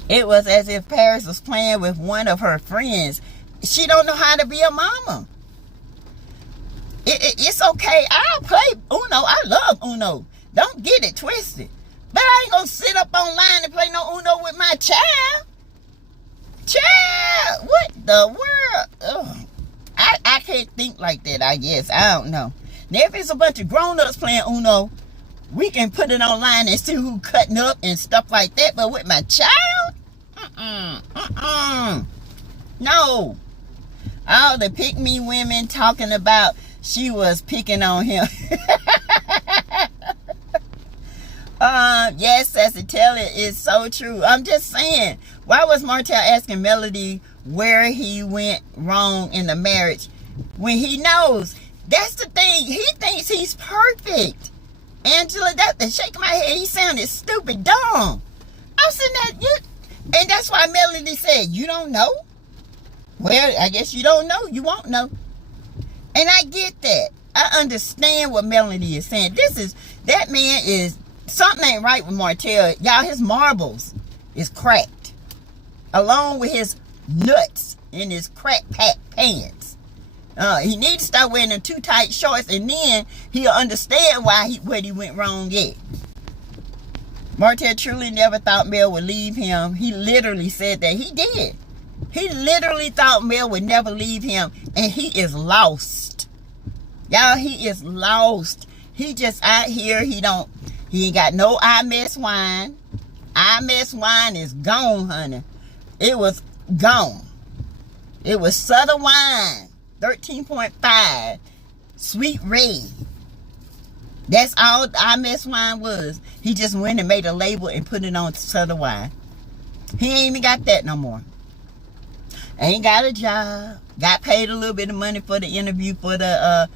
It was as if Paris was playing with one of her friends. She don't know how to be a mama. It's okay. I'll play Uno. I love Uno. Don't get it twisted. But I ain't gonna sit up online and play no Uno with my child. Child, what the world? Ugh. I can't think like that, I guess. I don't know. Now, if it's a bunch of grown-ups playing Uno, we can put it online and see who cutting up and stuff like that. But with my child? No. All the pick-me women talking about she was picking on him. Yes, SASSYTEA-V is so true. I'm just saying, why was Martell asking Melody where he went wrong in the marriage when he knows? That's the thing. He thinks he's perfect. Angela, that's shaking my head. He sounded stupid, dumb. I'm sitting there, and that's why Melody said, you don't know? Well, I guess you don't know. You won't know. And I get that. I understand what Melody is saying. That man is, something ain't right with Martell. Y'all, his marbles is cracked. Along with his nuts in his crack pack pants. He needs to start wearing them too tight shorts, and then he'll understand what he went wrong at. Martell truly never thought Mel would leave him. He literally said that. He did. He literally thought Mel would never leave him, and he is lost. Y'all, he is lost. He just out here, he ain't got no I Mess wine. I Mess wine is gone, honey. It was gone. It was Sutter wine, 13.5, sweet red. That's all I Mess wine was. He just went and made a label and put it on Sutter wine. He ain't even got that no more. Ain't got a job. Got paid a little bit of money for the interview for the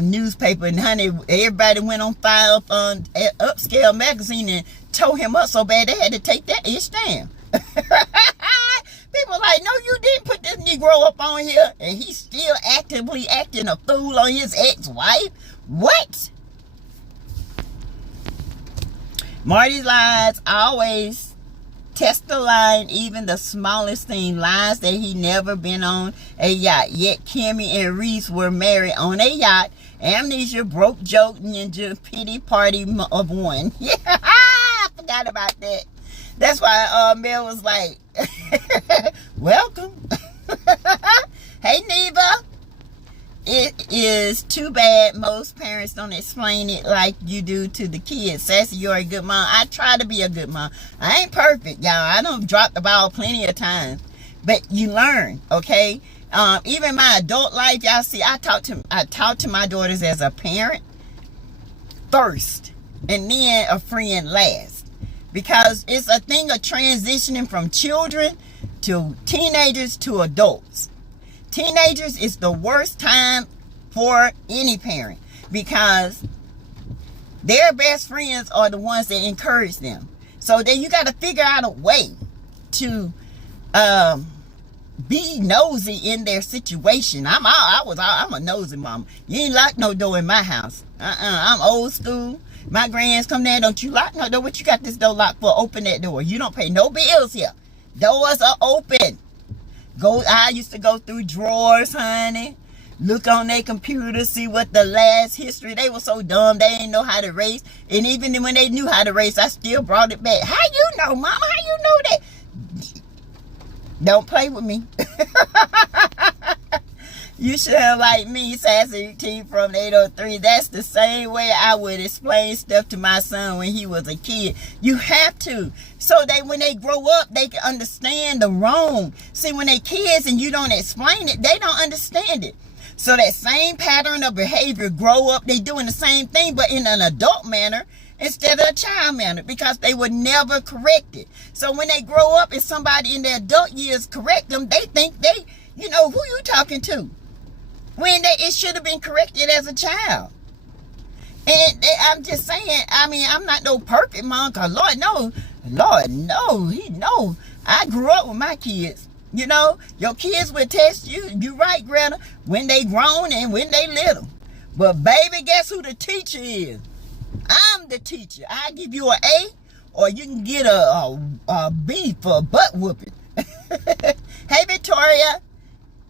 newspaper, and honey, everybody went on fire up on Upscale magazine and tore him up so bad they had to take that ish down. People like, no, you didn't put this Negro up on here, and he's still actively acting a fool on his ex-wife. What? Marty's lies always test the line, even the smallest thing. Lies that he never been on a yacht. Yet Kimmy and Reese were married on a yacht. Amnesia, broke joke, ninja, pity party of one. Yeah, I forgot about that. That's why Mel was like, welcome. Hey, Neva. It is too bad most parents don't explain it like you do to the kids. Sassy, you're a good mom. I try to be a good mom. I ain't perfect, y'all. I done dropped the ball plenty of times. But you learn, okay? Even my adult life, y'all see, I talk to my daughters as a parent first, and then a friend last. Because it's a thing of transitioning from children to teenagers to adults. Teenagers is the worst time for any parent because their best friends are the ones that encourage them. So then you got to figure out a way to be nosy in their situation. I'm a nosy mama. You ain't lock no door in my house. I'm old school. My grands come there, don't you lock no door? What you got this door locked for? Open that door. You don't pay no bills here. Doors are open. I used to go through drawers, honey. Look on their computer, see what the last history. They were so dumb, they didn't know how to race. And even when they knew how to race, I still brought it back. How you know, mama? How you know that? Don't play with me. You should have like me, Sassy T from 803. That's the same way I would explain stuff to my son when he was a kid. You have to. So that when they grow up, they can understand the wrong. See, when they kids and you don't explain it, they don't understand it. So that same pattern of behavior, grow up, they doing the same thing, but in an adult manner instead of a child manner, because they were never corrected. So when they grow up and somebody in their adult years correct them, they think who you talking to? when it should have been corrected as a child. And I'm just saying, I mean, I'm not no perfect mom, because Lord knows, He knows. I grew up with my kids. You know, your kids will test you. You right, Greta, when they grown and when they little. But baby, guess who the teacher is? I'm the teacher. I give you an A, or you can get a B for a butt whooping. Hey, Victoria,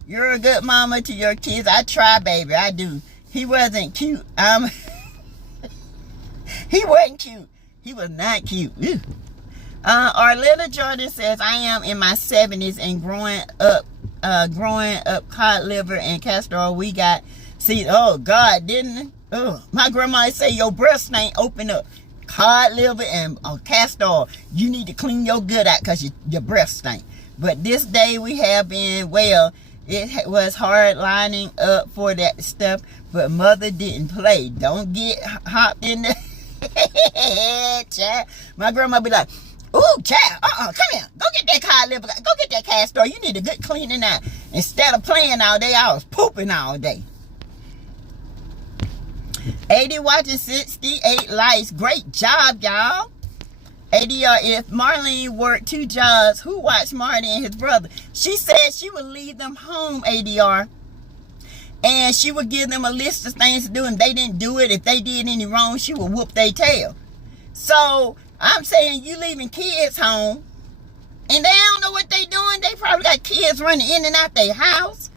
you're a good mama to your kids. I try, baby. I do. He wasn't cute. He wasn't cute. He was not cute. Our little Jordan says, I am in my 70s and growing up cod liver and castor oil. We got, see, oh God, didn't it? Oh, my grandma say your breast ain't open up. Cod liver and castor oil. You need to clean your gut out because your breast stink. But this day we have been, well, it was hard lining up for that stuff, but mother didn't play. Don't get hopped in the child. My grandma be like, ooh, child, come here. Go get that cod liver. Go get that castor oil. You need a good cleaning out. Instead of playing all day, I was pooping all day. 80 watching 68 likes. Great job, y'all. ADR, if Marlene worked 2 jobs, who watched Marty and his brother? She said she would leave them home, ADR. And she would give them a list of things to do, and they didn't do it. If they did any wrong, she would whoop their tail. So I'm saying you leaving kids home, and they don't know what they doing. They probably got kids running in and out their house.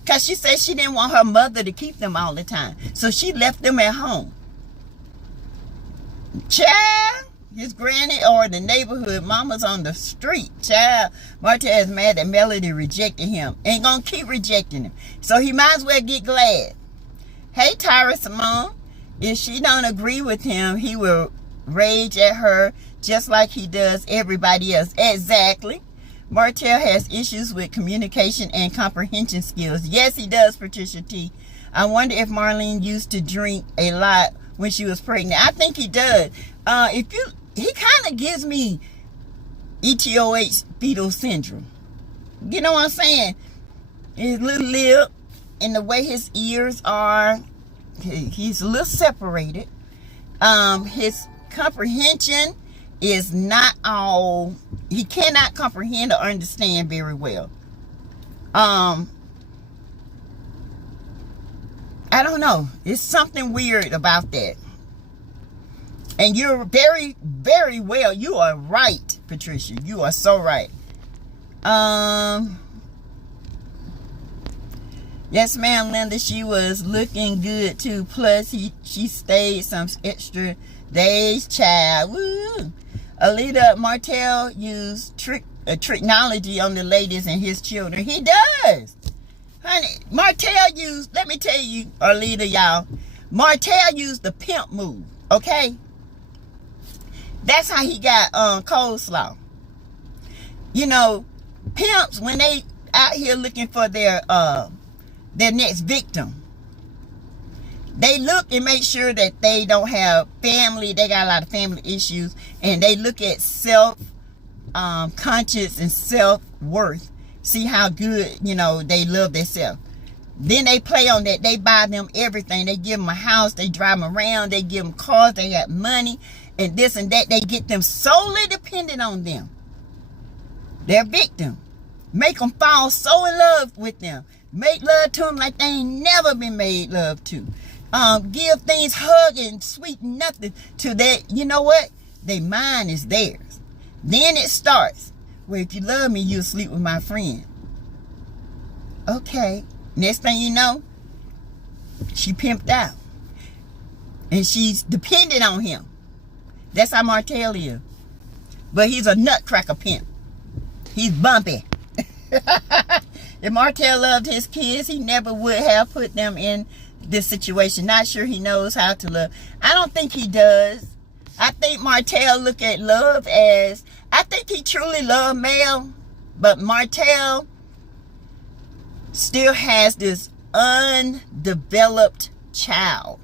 Because she said she didn't want her mother to keep them all the time. So she left them at home. Child, his granny or the neighborhood mama's on the street. Child, Martell is mad that Melody rejected him. Ain't gonna keep rejecting him. So he might as well get glad. Hey, Tyra Simone. If she don't agree with him, he will rage at her just like he does everybody else. Exactly. Martell has issues with communication and comprehension skills. Yes, he does, Patricia T. I wonder if Marlene used to drink a lot when she was pregnant. I think he does. He kind of gives me ETOH fetal syndrome. You know what I'm saying? His little lip and the way his ears are, he's a little separated. His comprehension is not all, he cannot comprehend or understand very well. I don't know. It's something weird about that. And you're very, very well. You are right, Patricia. You are so right. Yes, ma'am, Linda. She was looking good too. Plus, she stayed some extra days. Child. Woo. Alita, Martell used technology on the ladies and his children. He does. Honey, Martell used, let me tell you, Alita, y'all. Martell used the pimp move, okay? That's how he got coleslaw. You know, pimps, when they out here looking for their next victim, they look and make sure that they don't have family. They got a lot of family issues, and they look at self conscious and self-worth. See how good, you know, they love themselves. Then they play on that. They buy them everything. They give them a house. They drive them around. They give them cars. They have money and this and that. They get them solely dependent on them. They're victim. Make them fall so in love with them. Make love to them like they ain't never been made love to. Give things hug and sweet nothing to that. You know what? Their mind is theirs. Then it starts. Well, if you love me, you'll sleep with my friend. Okay. Next thing you know, she pimped out. And she's dependent on him. That's how Martell is. But he's a nutcracker pimp. He's bumpy. If Martell loved his kids, he never would have put them in this situation. Not sure he knows how to love. I don't think he does. I think Martell look at love as, I think he truly loved Mel, but Martell still has this undeveloped child.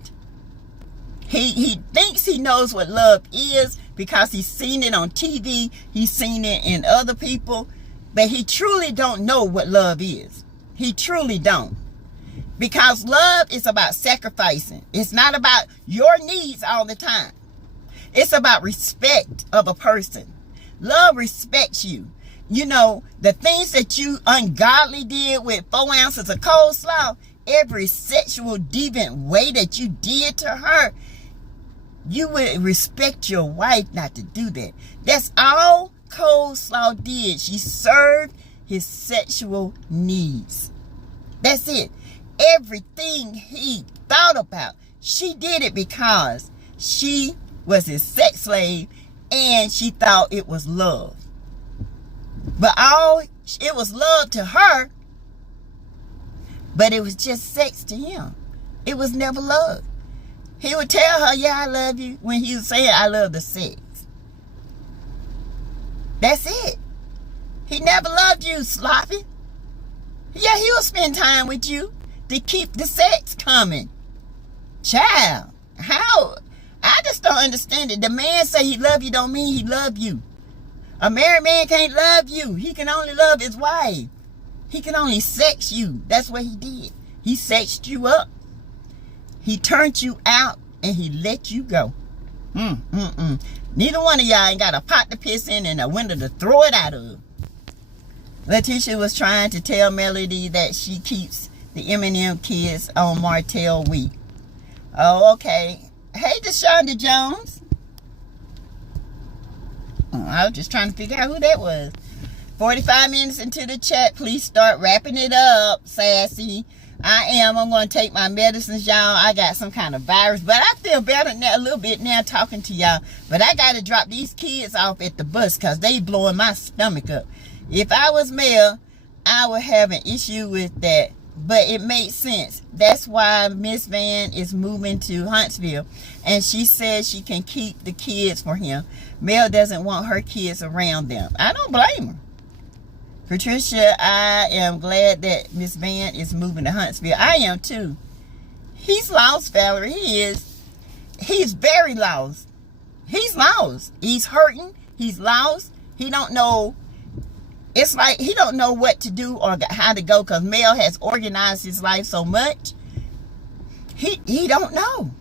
He thinks he knows what love is because he's seen it on TV, he's seen it in other people, but he truly don't know what love is. He truly don't. Because love is about sacrificing. It's not about your needs all the time. It's about respect of a person. Love respects you. You know, the things that you ungodly did with 4 ounces of coleslaw, every sexual deviant way that you did to her, you would respect your wife not to do that. That's all coleslaw did. She served his sexual needs. That's it. Everything he thought about, she did it because she was his sex slave and she thought it was love. But it was love to her, but it was just sex to him. It was never love. He would tell her, yeah, I love you, when he was saying, I love the sex. That's it. He never loved you, sloppy. Yeah, he will spend time with you to keep the sex coming. Child, how? I just don't understand it. The man say he love you don't mean he love you. A married man can't love you. He can only love his wife. He can only sex you. That's what he did. He sexed you up. He turned you out and he let you go. Neither one of y'all ain't got a pot to piss in and a window to throw it out of. Letitia was trying to tell Melody that she keeps the M&M kids on Martell week. Oh, okay. Hey, Deshaunda Jones. I was just trying to figure out who that was. 45 minutes into the chat. Please start wrapping it up, Sassy. I'm going to take my medicines, y'all. I got some kind of virus, but I feel better now, a little bit now talking to y'all. But I got to drop these kids off at the bus because they blowing my stomach up. If I was male, I would have an issue with that. But it makes sense. That's why Miss Van is moving to Huntsville. And she says she can keep the kids for him. Mel doesn't want her kids around them. I don't blame her. Patricia, I am glad that Miss Van is moving to Huntsville. I am too. He's lost, Valerie. He is. He's very lost. He's lost. He's hurting. He's lost. He don't know. It's like he don't know what to do or how to go because Mel has organized his life so much. He don't know.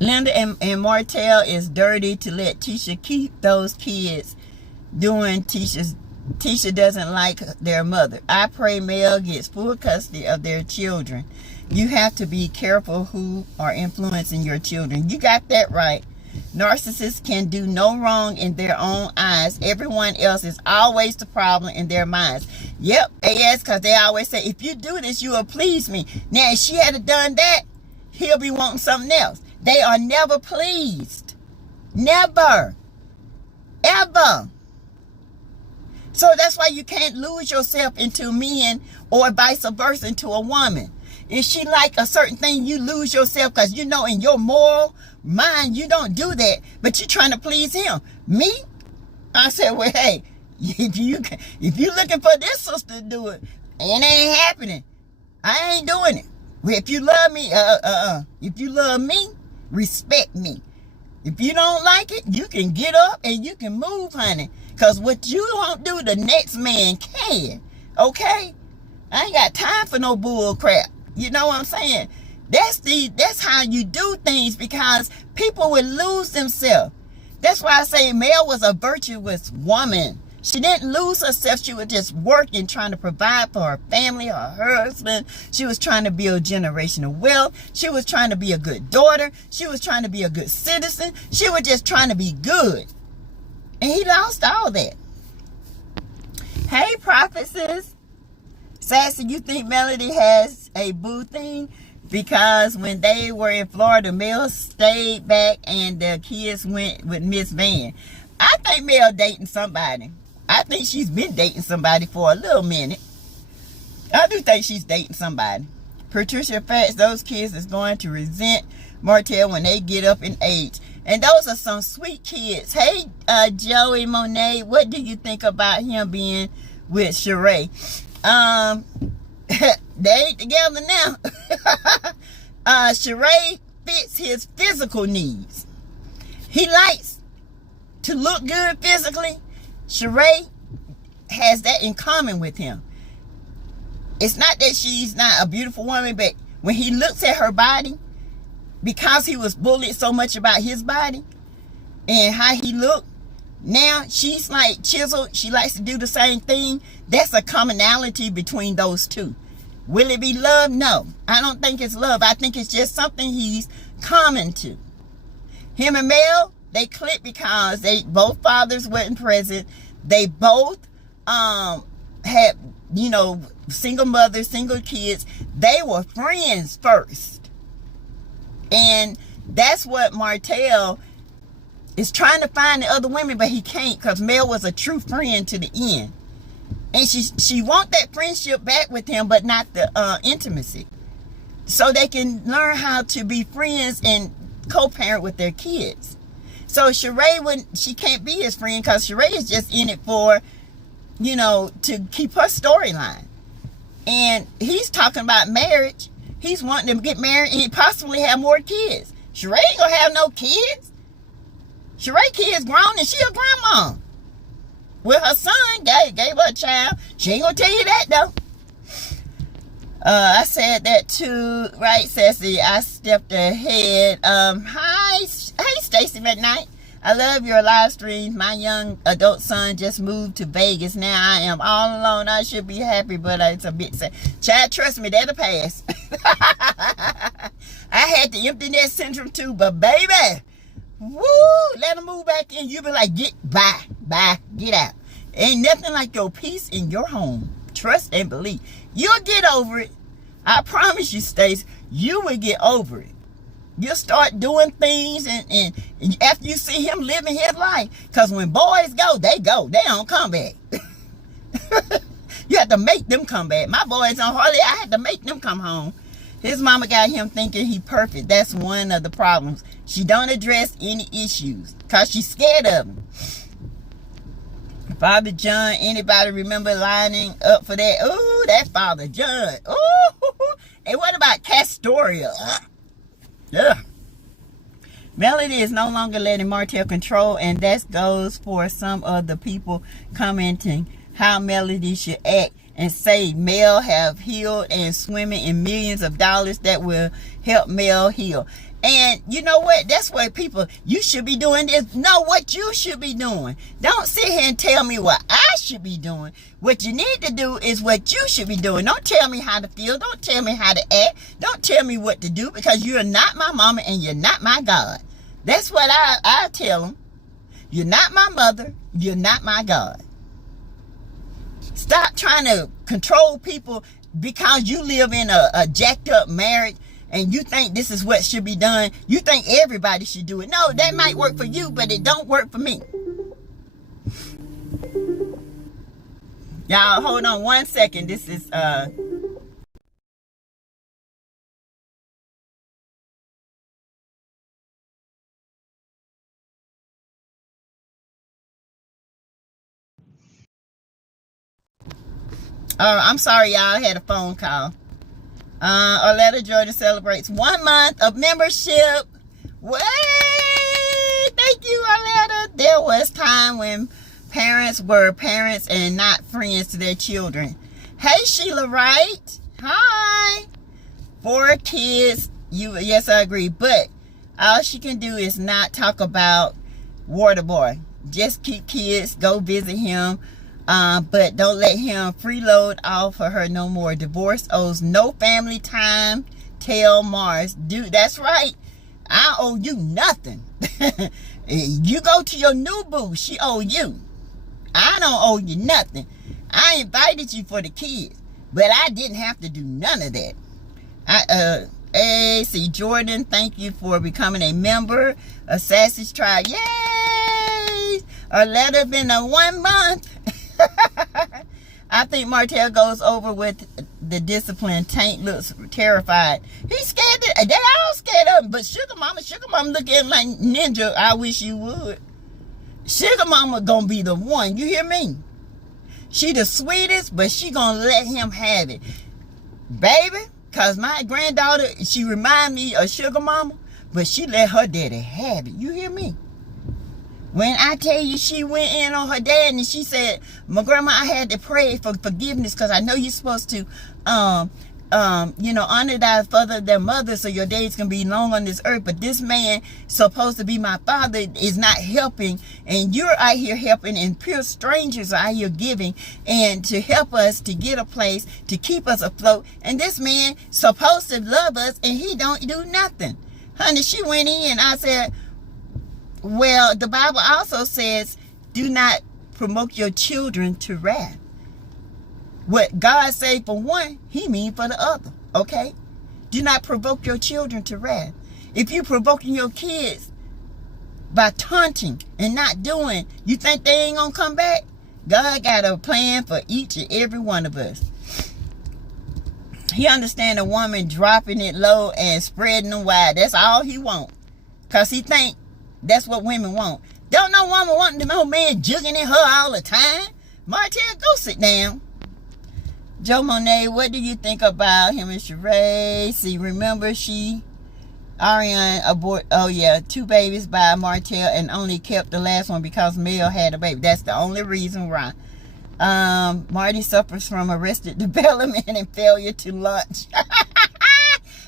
Linda and Martell is dirty to let Tisha keep those kids doing Tisha doesn't like their mother. I pray Mel gets full custody of their children. You have to be careful who are influencing your children. You got that right. Narcissists can do no wrong in their own eyes. Everyone else is always the problem in their minds. Yep, yes, because they always say, if you do this, you will please me. Now, if she had done that, he'll be wanting something else. They are never pleased. Never. Ever. So that's why you can't lose yourself into men or vice versa into a woman. If she like a certain thing, you lose yourself because you know in your moral mind you don't do that, but you're trying to please him. Me? I said, well, hey, if you looking for this sister to do it, it ain't happening. I ain't doing it. Well, if you love me, if you love me, respect me. If you don't like it, you can get up and you can move, honey. Because what you don't do, the next man can. Okay? I ain't got time for no bull crap. You know what I'm saying? That's how you do things because people will lose themselves. That's why I say Mel was a virtuous woman. She didn't lose herself. She was just working, trying to provide for her family, her husband. She was trying to build generational wealth. She was trying to be a good daughter. She was trying to be a good citizen. She was just trying to be good. And he lost all that. Hey, prophetess. Sassy, you think Melody has a boo thing? Because when they were in Florida, Mel stayed back and the kids went with Miss Van. I think Mel dating somebody. I think she's been dating somebody for a little minute. I do think she's dating somebody. Patricia Fats, those kids is going to resent Martell when they get up in age. And those are some sweet kids. Hey, Joey Monet, what do you think about him being with Sheree? They ain't together now. Sheree fits his physical needs. He likes to look good physically. Sheree has that in common with him. It's not that she's not a beautiful woman, but when he looks at her body, because he was bullied so much about his body and how he looked, now she's like chiseled. She likes to do the same thing. That's a commonality between those two. Will it be love? No. I don't think it's love. I think it's just something he's common to. Him and Mel, they clicked because they both fathers weren't present. They both had, you know, single mothers, single kids. They were friends first. And that's what Martell is trying to find the other women, but he can't, because Mel was a true friend to the end. And she want that friendship back with him, but not the intimacy. So they can learn how to be friends and co-parent with their kids. So Sheree, she can't be his friend, because Sheree is just in it for, you know, to keep her storyline. And he's talking about marriage. He's wanting to get married and possibly have more kids. Sheree ain't gonna have no kids. Sheree kid's grown and she a grandma. Well, her son gave her a child. She ain't gonna tell you that though. I said that too, right, Sassy? I stepped ahead. Hey, Stacy McKnight. I love your live streams. My young adult son just moved to Vegas. Now I am all alone. I should be happy, but it's a bit sad. Child, trust me, that'll pass. I had the empty nest syndrome too, but baby, woo, let him move back in. You be like, bye, get out. Ain't nothing like your peace in your home. Trust and believe. You'll get over it. I promise you, Stace, you will get over it. You'll start doing things and after you see him living his life. Because when boys go. They don't come back. You have to make them come back. My boys on holiday, I had to make them come home. His mama got him thinking he perfect. That's one of the problems. She don't address any issues because she's scared of him. Father John, anybody remember lining up for that? Ooh, that Father John. Ooh, and what about Castoria? Yeah. Melody is no longer letting Martell control, and that goes for some of the people commenting how Melody should act and say Mel have healed and swimming in millions of dollars that will help Mel heal. And you know what? That's what people, you should be doing this. Know what you should be doing. Don't sit here and tell me what I should be doing. What you need to do is what you should be doing. Don't tell me how to feel. Don't tell me how to act. Don't tell me what to do, because you're not my mama and you're not my God. That's what I tell them. You're not my mother. You're not my God. Stop trying to control people because you live in a jacked up marriage and you think this is what should be done. You think everybody should do it. No, that might work for you, but it don't work for me. Y'all, hold on 1 second. This is I'm sorry, y'all. I had a phone call. Orletta Jordan celebrates 1 month of membership. Way! Thank you, Orletta. There was time when parents were parents and not friends to their children. Hey, Sheila Wright. Hi. 4 kids. Yes, I agree. But all she can do is not talk about Waterboy. Just keep kids. Go visit him. But don't let him freeload off of her no more. Divorce owes no family time. Tell Mars. Dude, that's right. I owe you nothing. You go to your new boo. She owe you. I don't owe you nothing. I invited you for the kids, but I didn't have to do none of that. AC Jordan, thank you for becoming a member of Sassy's Tribe. Yay! A letter been a 1 month. I think Martell goes over with the discipline. Tank looks terrified. He's scared. They all scared of him. But Sugar Mama look at him like ninja. I wish you would. Sugar Mama gonna be the one. You hear me? She the sweetest, but she gonna let him have it, baby. Cause my granddaughter, she remind me of Sugar Mama, but she let her daddy have it. You hear me? When I tell you she went in on her dad and she said, my grandma, I had to pray for forgiveness because I know you're supposed to, honor thy father, their mother, so your days can be long on this earth. But this man supposed to be my father is not helping, and you're out here helping, and pure strangers are out here giving, and to help us to get a place, to keep us afloat. And this man supposed to love us, and he don't do nothing. Honey, she went in. I said, well, the Bible also says, do not provoke your children to wrath. What God say for one, he mean for the other. Okay? Do not provoke your children to wrath. If you provoking your kids by taunting and not doing, you think they ain't gonna come back? God got a plan for each and every one of us. He understand a woman dropping it low and spreading them wide. That's all he want. Because he think that's what women want. Don't no woman want the old man jugging at her all the time. Martell, go sit down. Joe Monet, what do you think about him and Sheree? See, remember Ariane abort, 2 babies by Martell and only kept the last one because Mel had a baby. That's the only reason why. Marty suffers from arrested development and failure to lunch.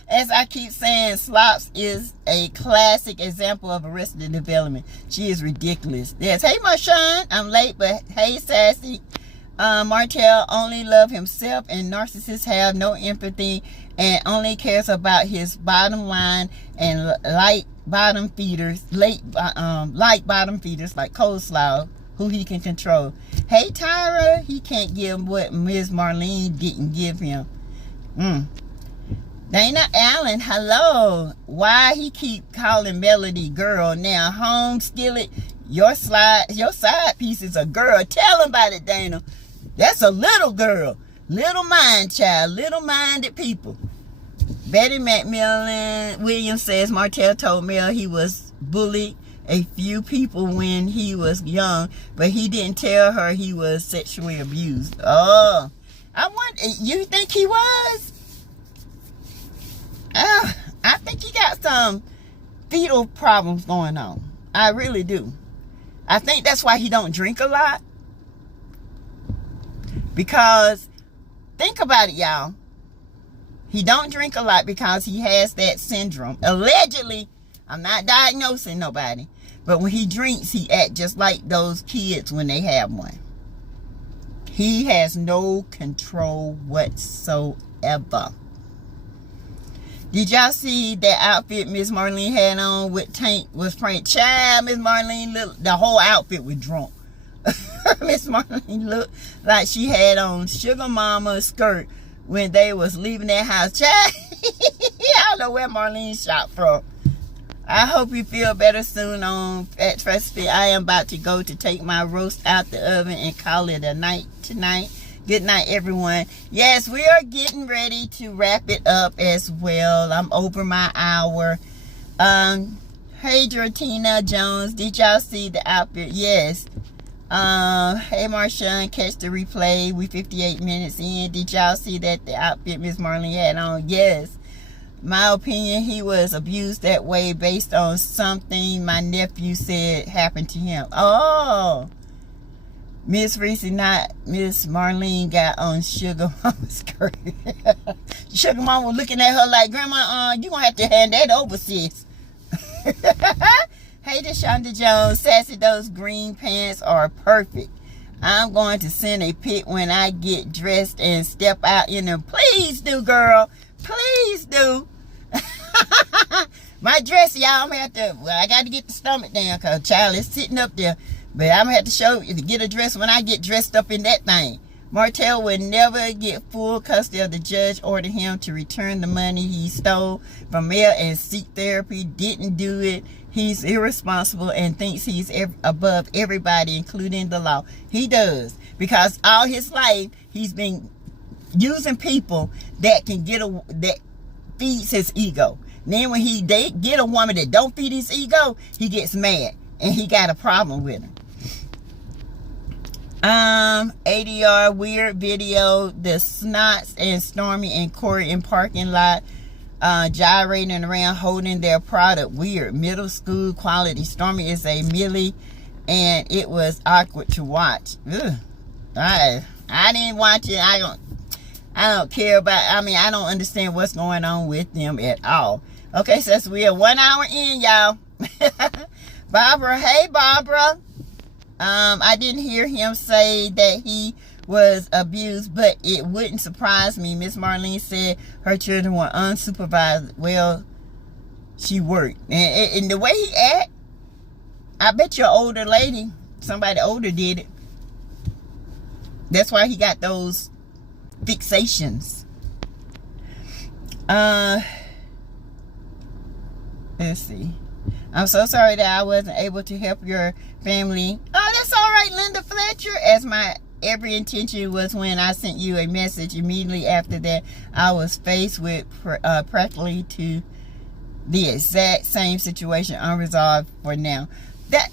As I keep saying, Slops is a classic example of arrested development. She is ridiculous. Yes, hey Marshawn, I'm late, but hey Sassy. Martell only love himself, and narcissists have no empathy and only cares about his bottom line and light bottom feeders like coleslaw, who he can control. Hey Tyra, he can't give what Ms. Marlene didn't give him. Dana Allen, hello. Why he keep calling Melody girl now? Home skillet, your side piece is a girl. Tell him about it, Dana. That's a little girl. Little mind child. Little minded people. Betty McMillan Williams says Martell told Mel he was bullied a few people when he was young, but he didn't tell her he was sexually abused. Oh, I wonder, you think he was? I think he got some fetal problems going on. I really do. I think that's why he don't drink a lot. Because, think about it, y'all. He don't drink a lot because he has that syndrome. Allegedly, I'm not diagnosing nobody, but when he drinks, he act just like those kids when they have one. He has no control whatsoever. Did y'all see that outfit Miss Marlene had on with Tank was praying? Child, Miss Marlene, the whole outfit was drunk. Miss Marlene looked like she had on Sugar Mama skirt when they was leaving that house. Child, I don't know where Marlene shot from. I hope you feel better soon on Fat Recipe. I am about to go to take my roast out the oven and call it a night tonight. Good night, everyone. Yes, we are getting ready to wrap it up as well. I'm over my hour. Hey, Jortina Jones, did y'all see the outfit? Yes. Hey, Marshawn, catch the replay. We 58 minutes in. Did y'all see that the outfit Miss Marlene had on? Yes. My opinion, he was abused that way based on something my nephew said happened to him. Oh. Miss Reese, not Miss Marlene, got on Sugar Mama's skirt. Sugar Mama was looking at her like, Grandma, you gonna have to hand that over, sis. Hey, Deshaunda Jones, Sassy, those green pants are perfect. I'm going to send a pic when I get dressed and step out in them. Please do, girl. Please do. My dress, y'all, I'm gonna have to, I got to get the stomach down because child is sitting up there. But I'm going to have to show you to get a dress when I get dressed up in that thing. Martell would never get full custody of the judge, ordered him to return the money he stole from Mel and seek therapy. Didn't do it. He's irresponsible and thinks he's above everybody, including the law. He does. Because all his life, he's been using people that can that feeds his ego. Then when he get a woman that don't feed his ego, he gets mad. And he got a problem with her. ADR weird video. The Snots and Stormy and Corey in parking lot gyrating around holding their product. Weird. Middle school quality. Stormy is a Millie and it was awkward to watch. Ugh. I didn't watch it. I don't care about, I don't understand what's going on with them at all. Okay, so we are 1 hour in, y'all. Barbara, hey Barbara. I didn't hear him say that he was abused, but it wouldn't surprise me. Miss Marlene said her children were unsupervised. Well, she worked. And the way he act, I bet your older lady, somebody older did it. That's why he got those fixations. Let's see. I'm so sorry that I wasn't able to help your family. Oh, that's all right, Linda Fletcher. As my every intention was when I sent you a message. Immediately after that, I was faced with practically to the exact same situation, unresolved for now. That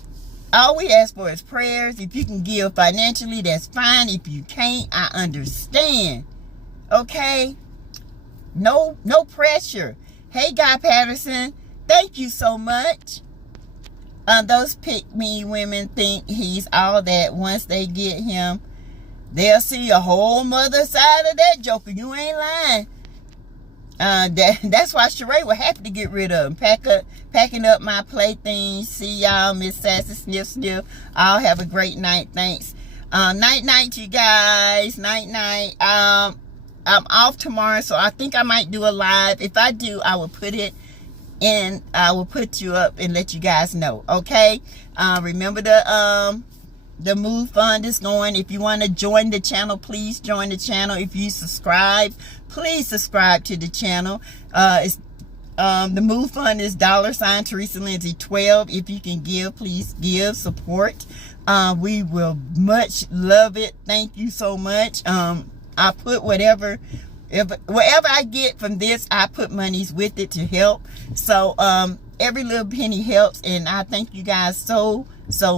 all we ask for is prayers. If you can give financially, that's fine. If you can't, I understand. Okay? No pressure. Hey, Guy Patterson. Thank you so much. Those pick-me women think he's all that. Once they get him, they'll see a whole mother side of that joker. You ain't lying. That's why Sheree will have to get rid of him. Packing up my playthings. See y'all, Miss Sassy Sniff Sniff. I'll have a great night. Thanks. Night, you guys. Night. I'm off tomorrow, so I think I might do a live. If I do, I will put it in. I will put you up and let you guys know. Okay. Remember the Move Fund is going. If you want to join the channel, please join the channel. If you subscribe, please subscribe to the channel. The Move Fund is $ Teresa Lindsay 12. If you can give, please give support. We will much love it. Thank you so much. I put whatever I get from this, I put monies with it to help. So every little penny helps, and I thank you guys so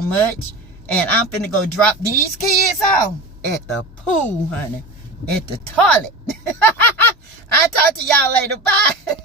much. And I'm finna go drop these kids off at the pool, honey. At the toilet. I'll talk to y'all later. Bye.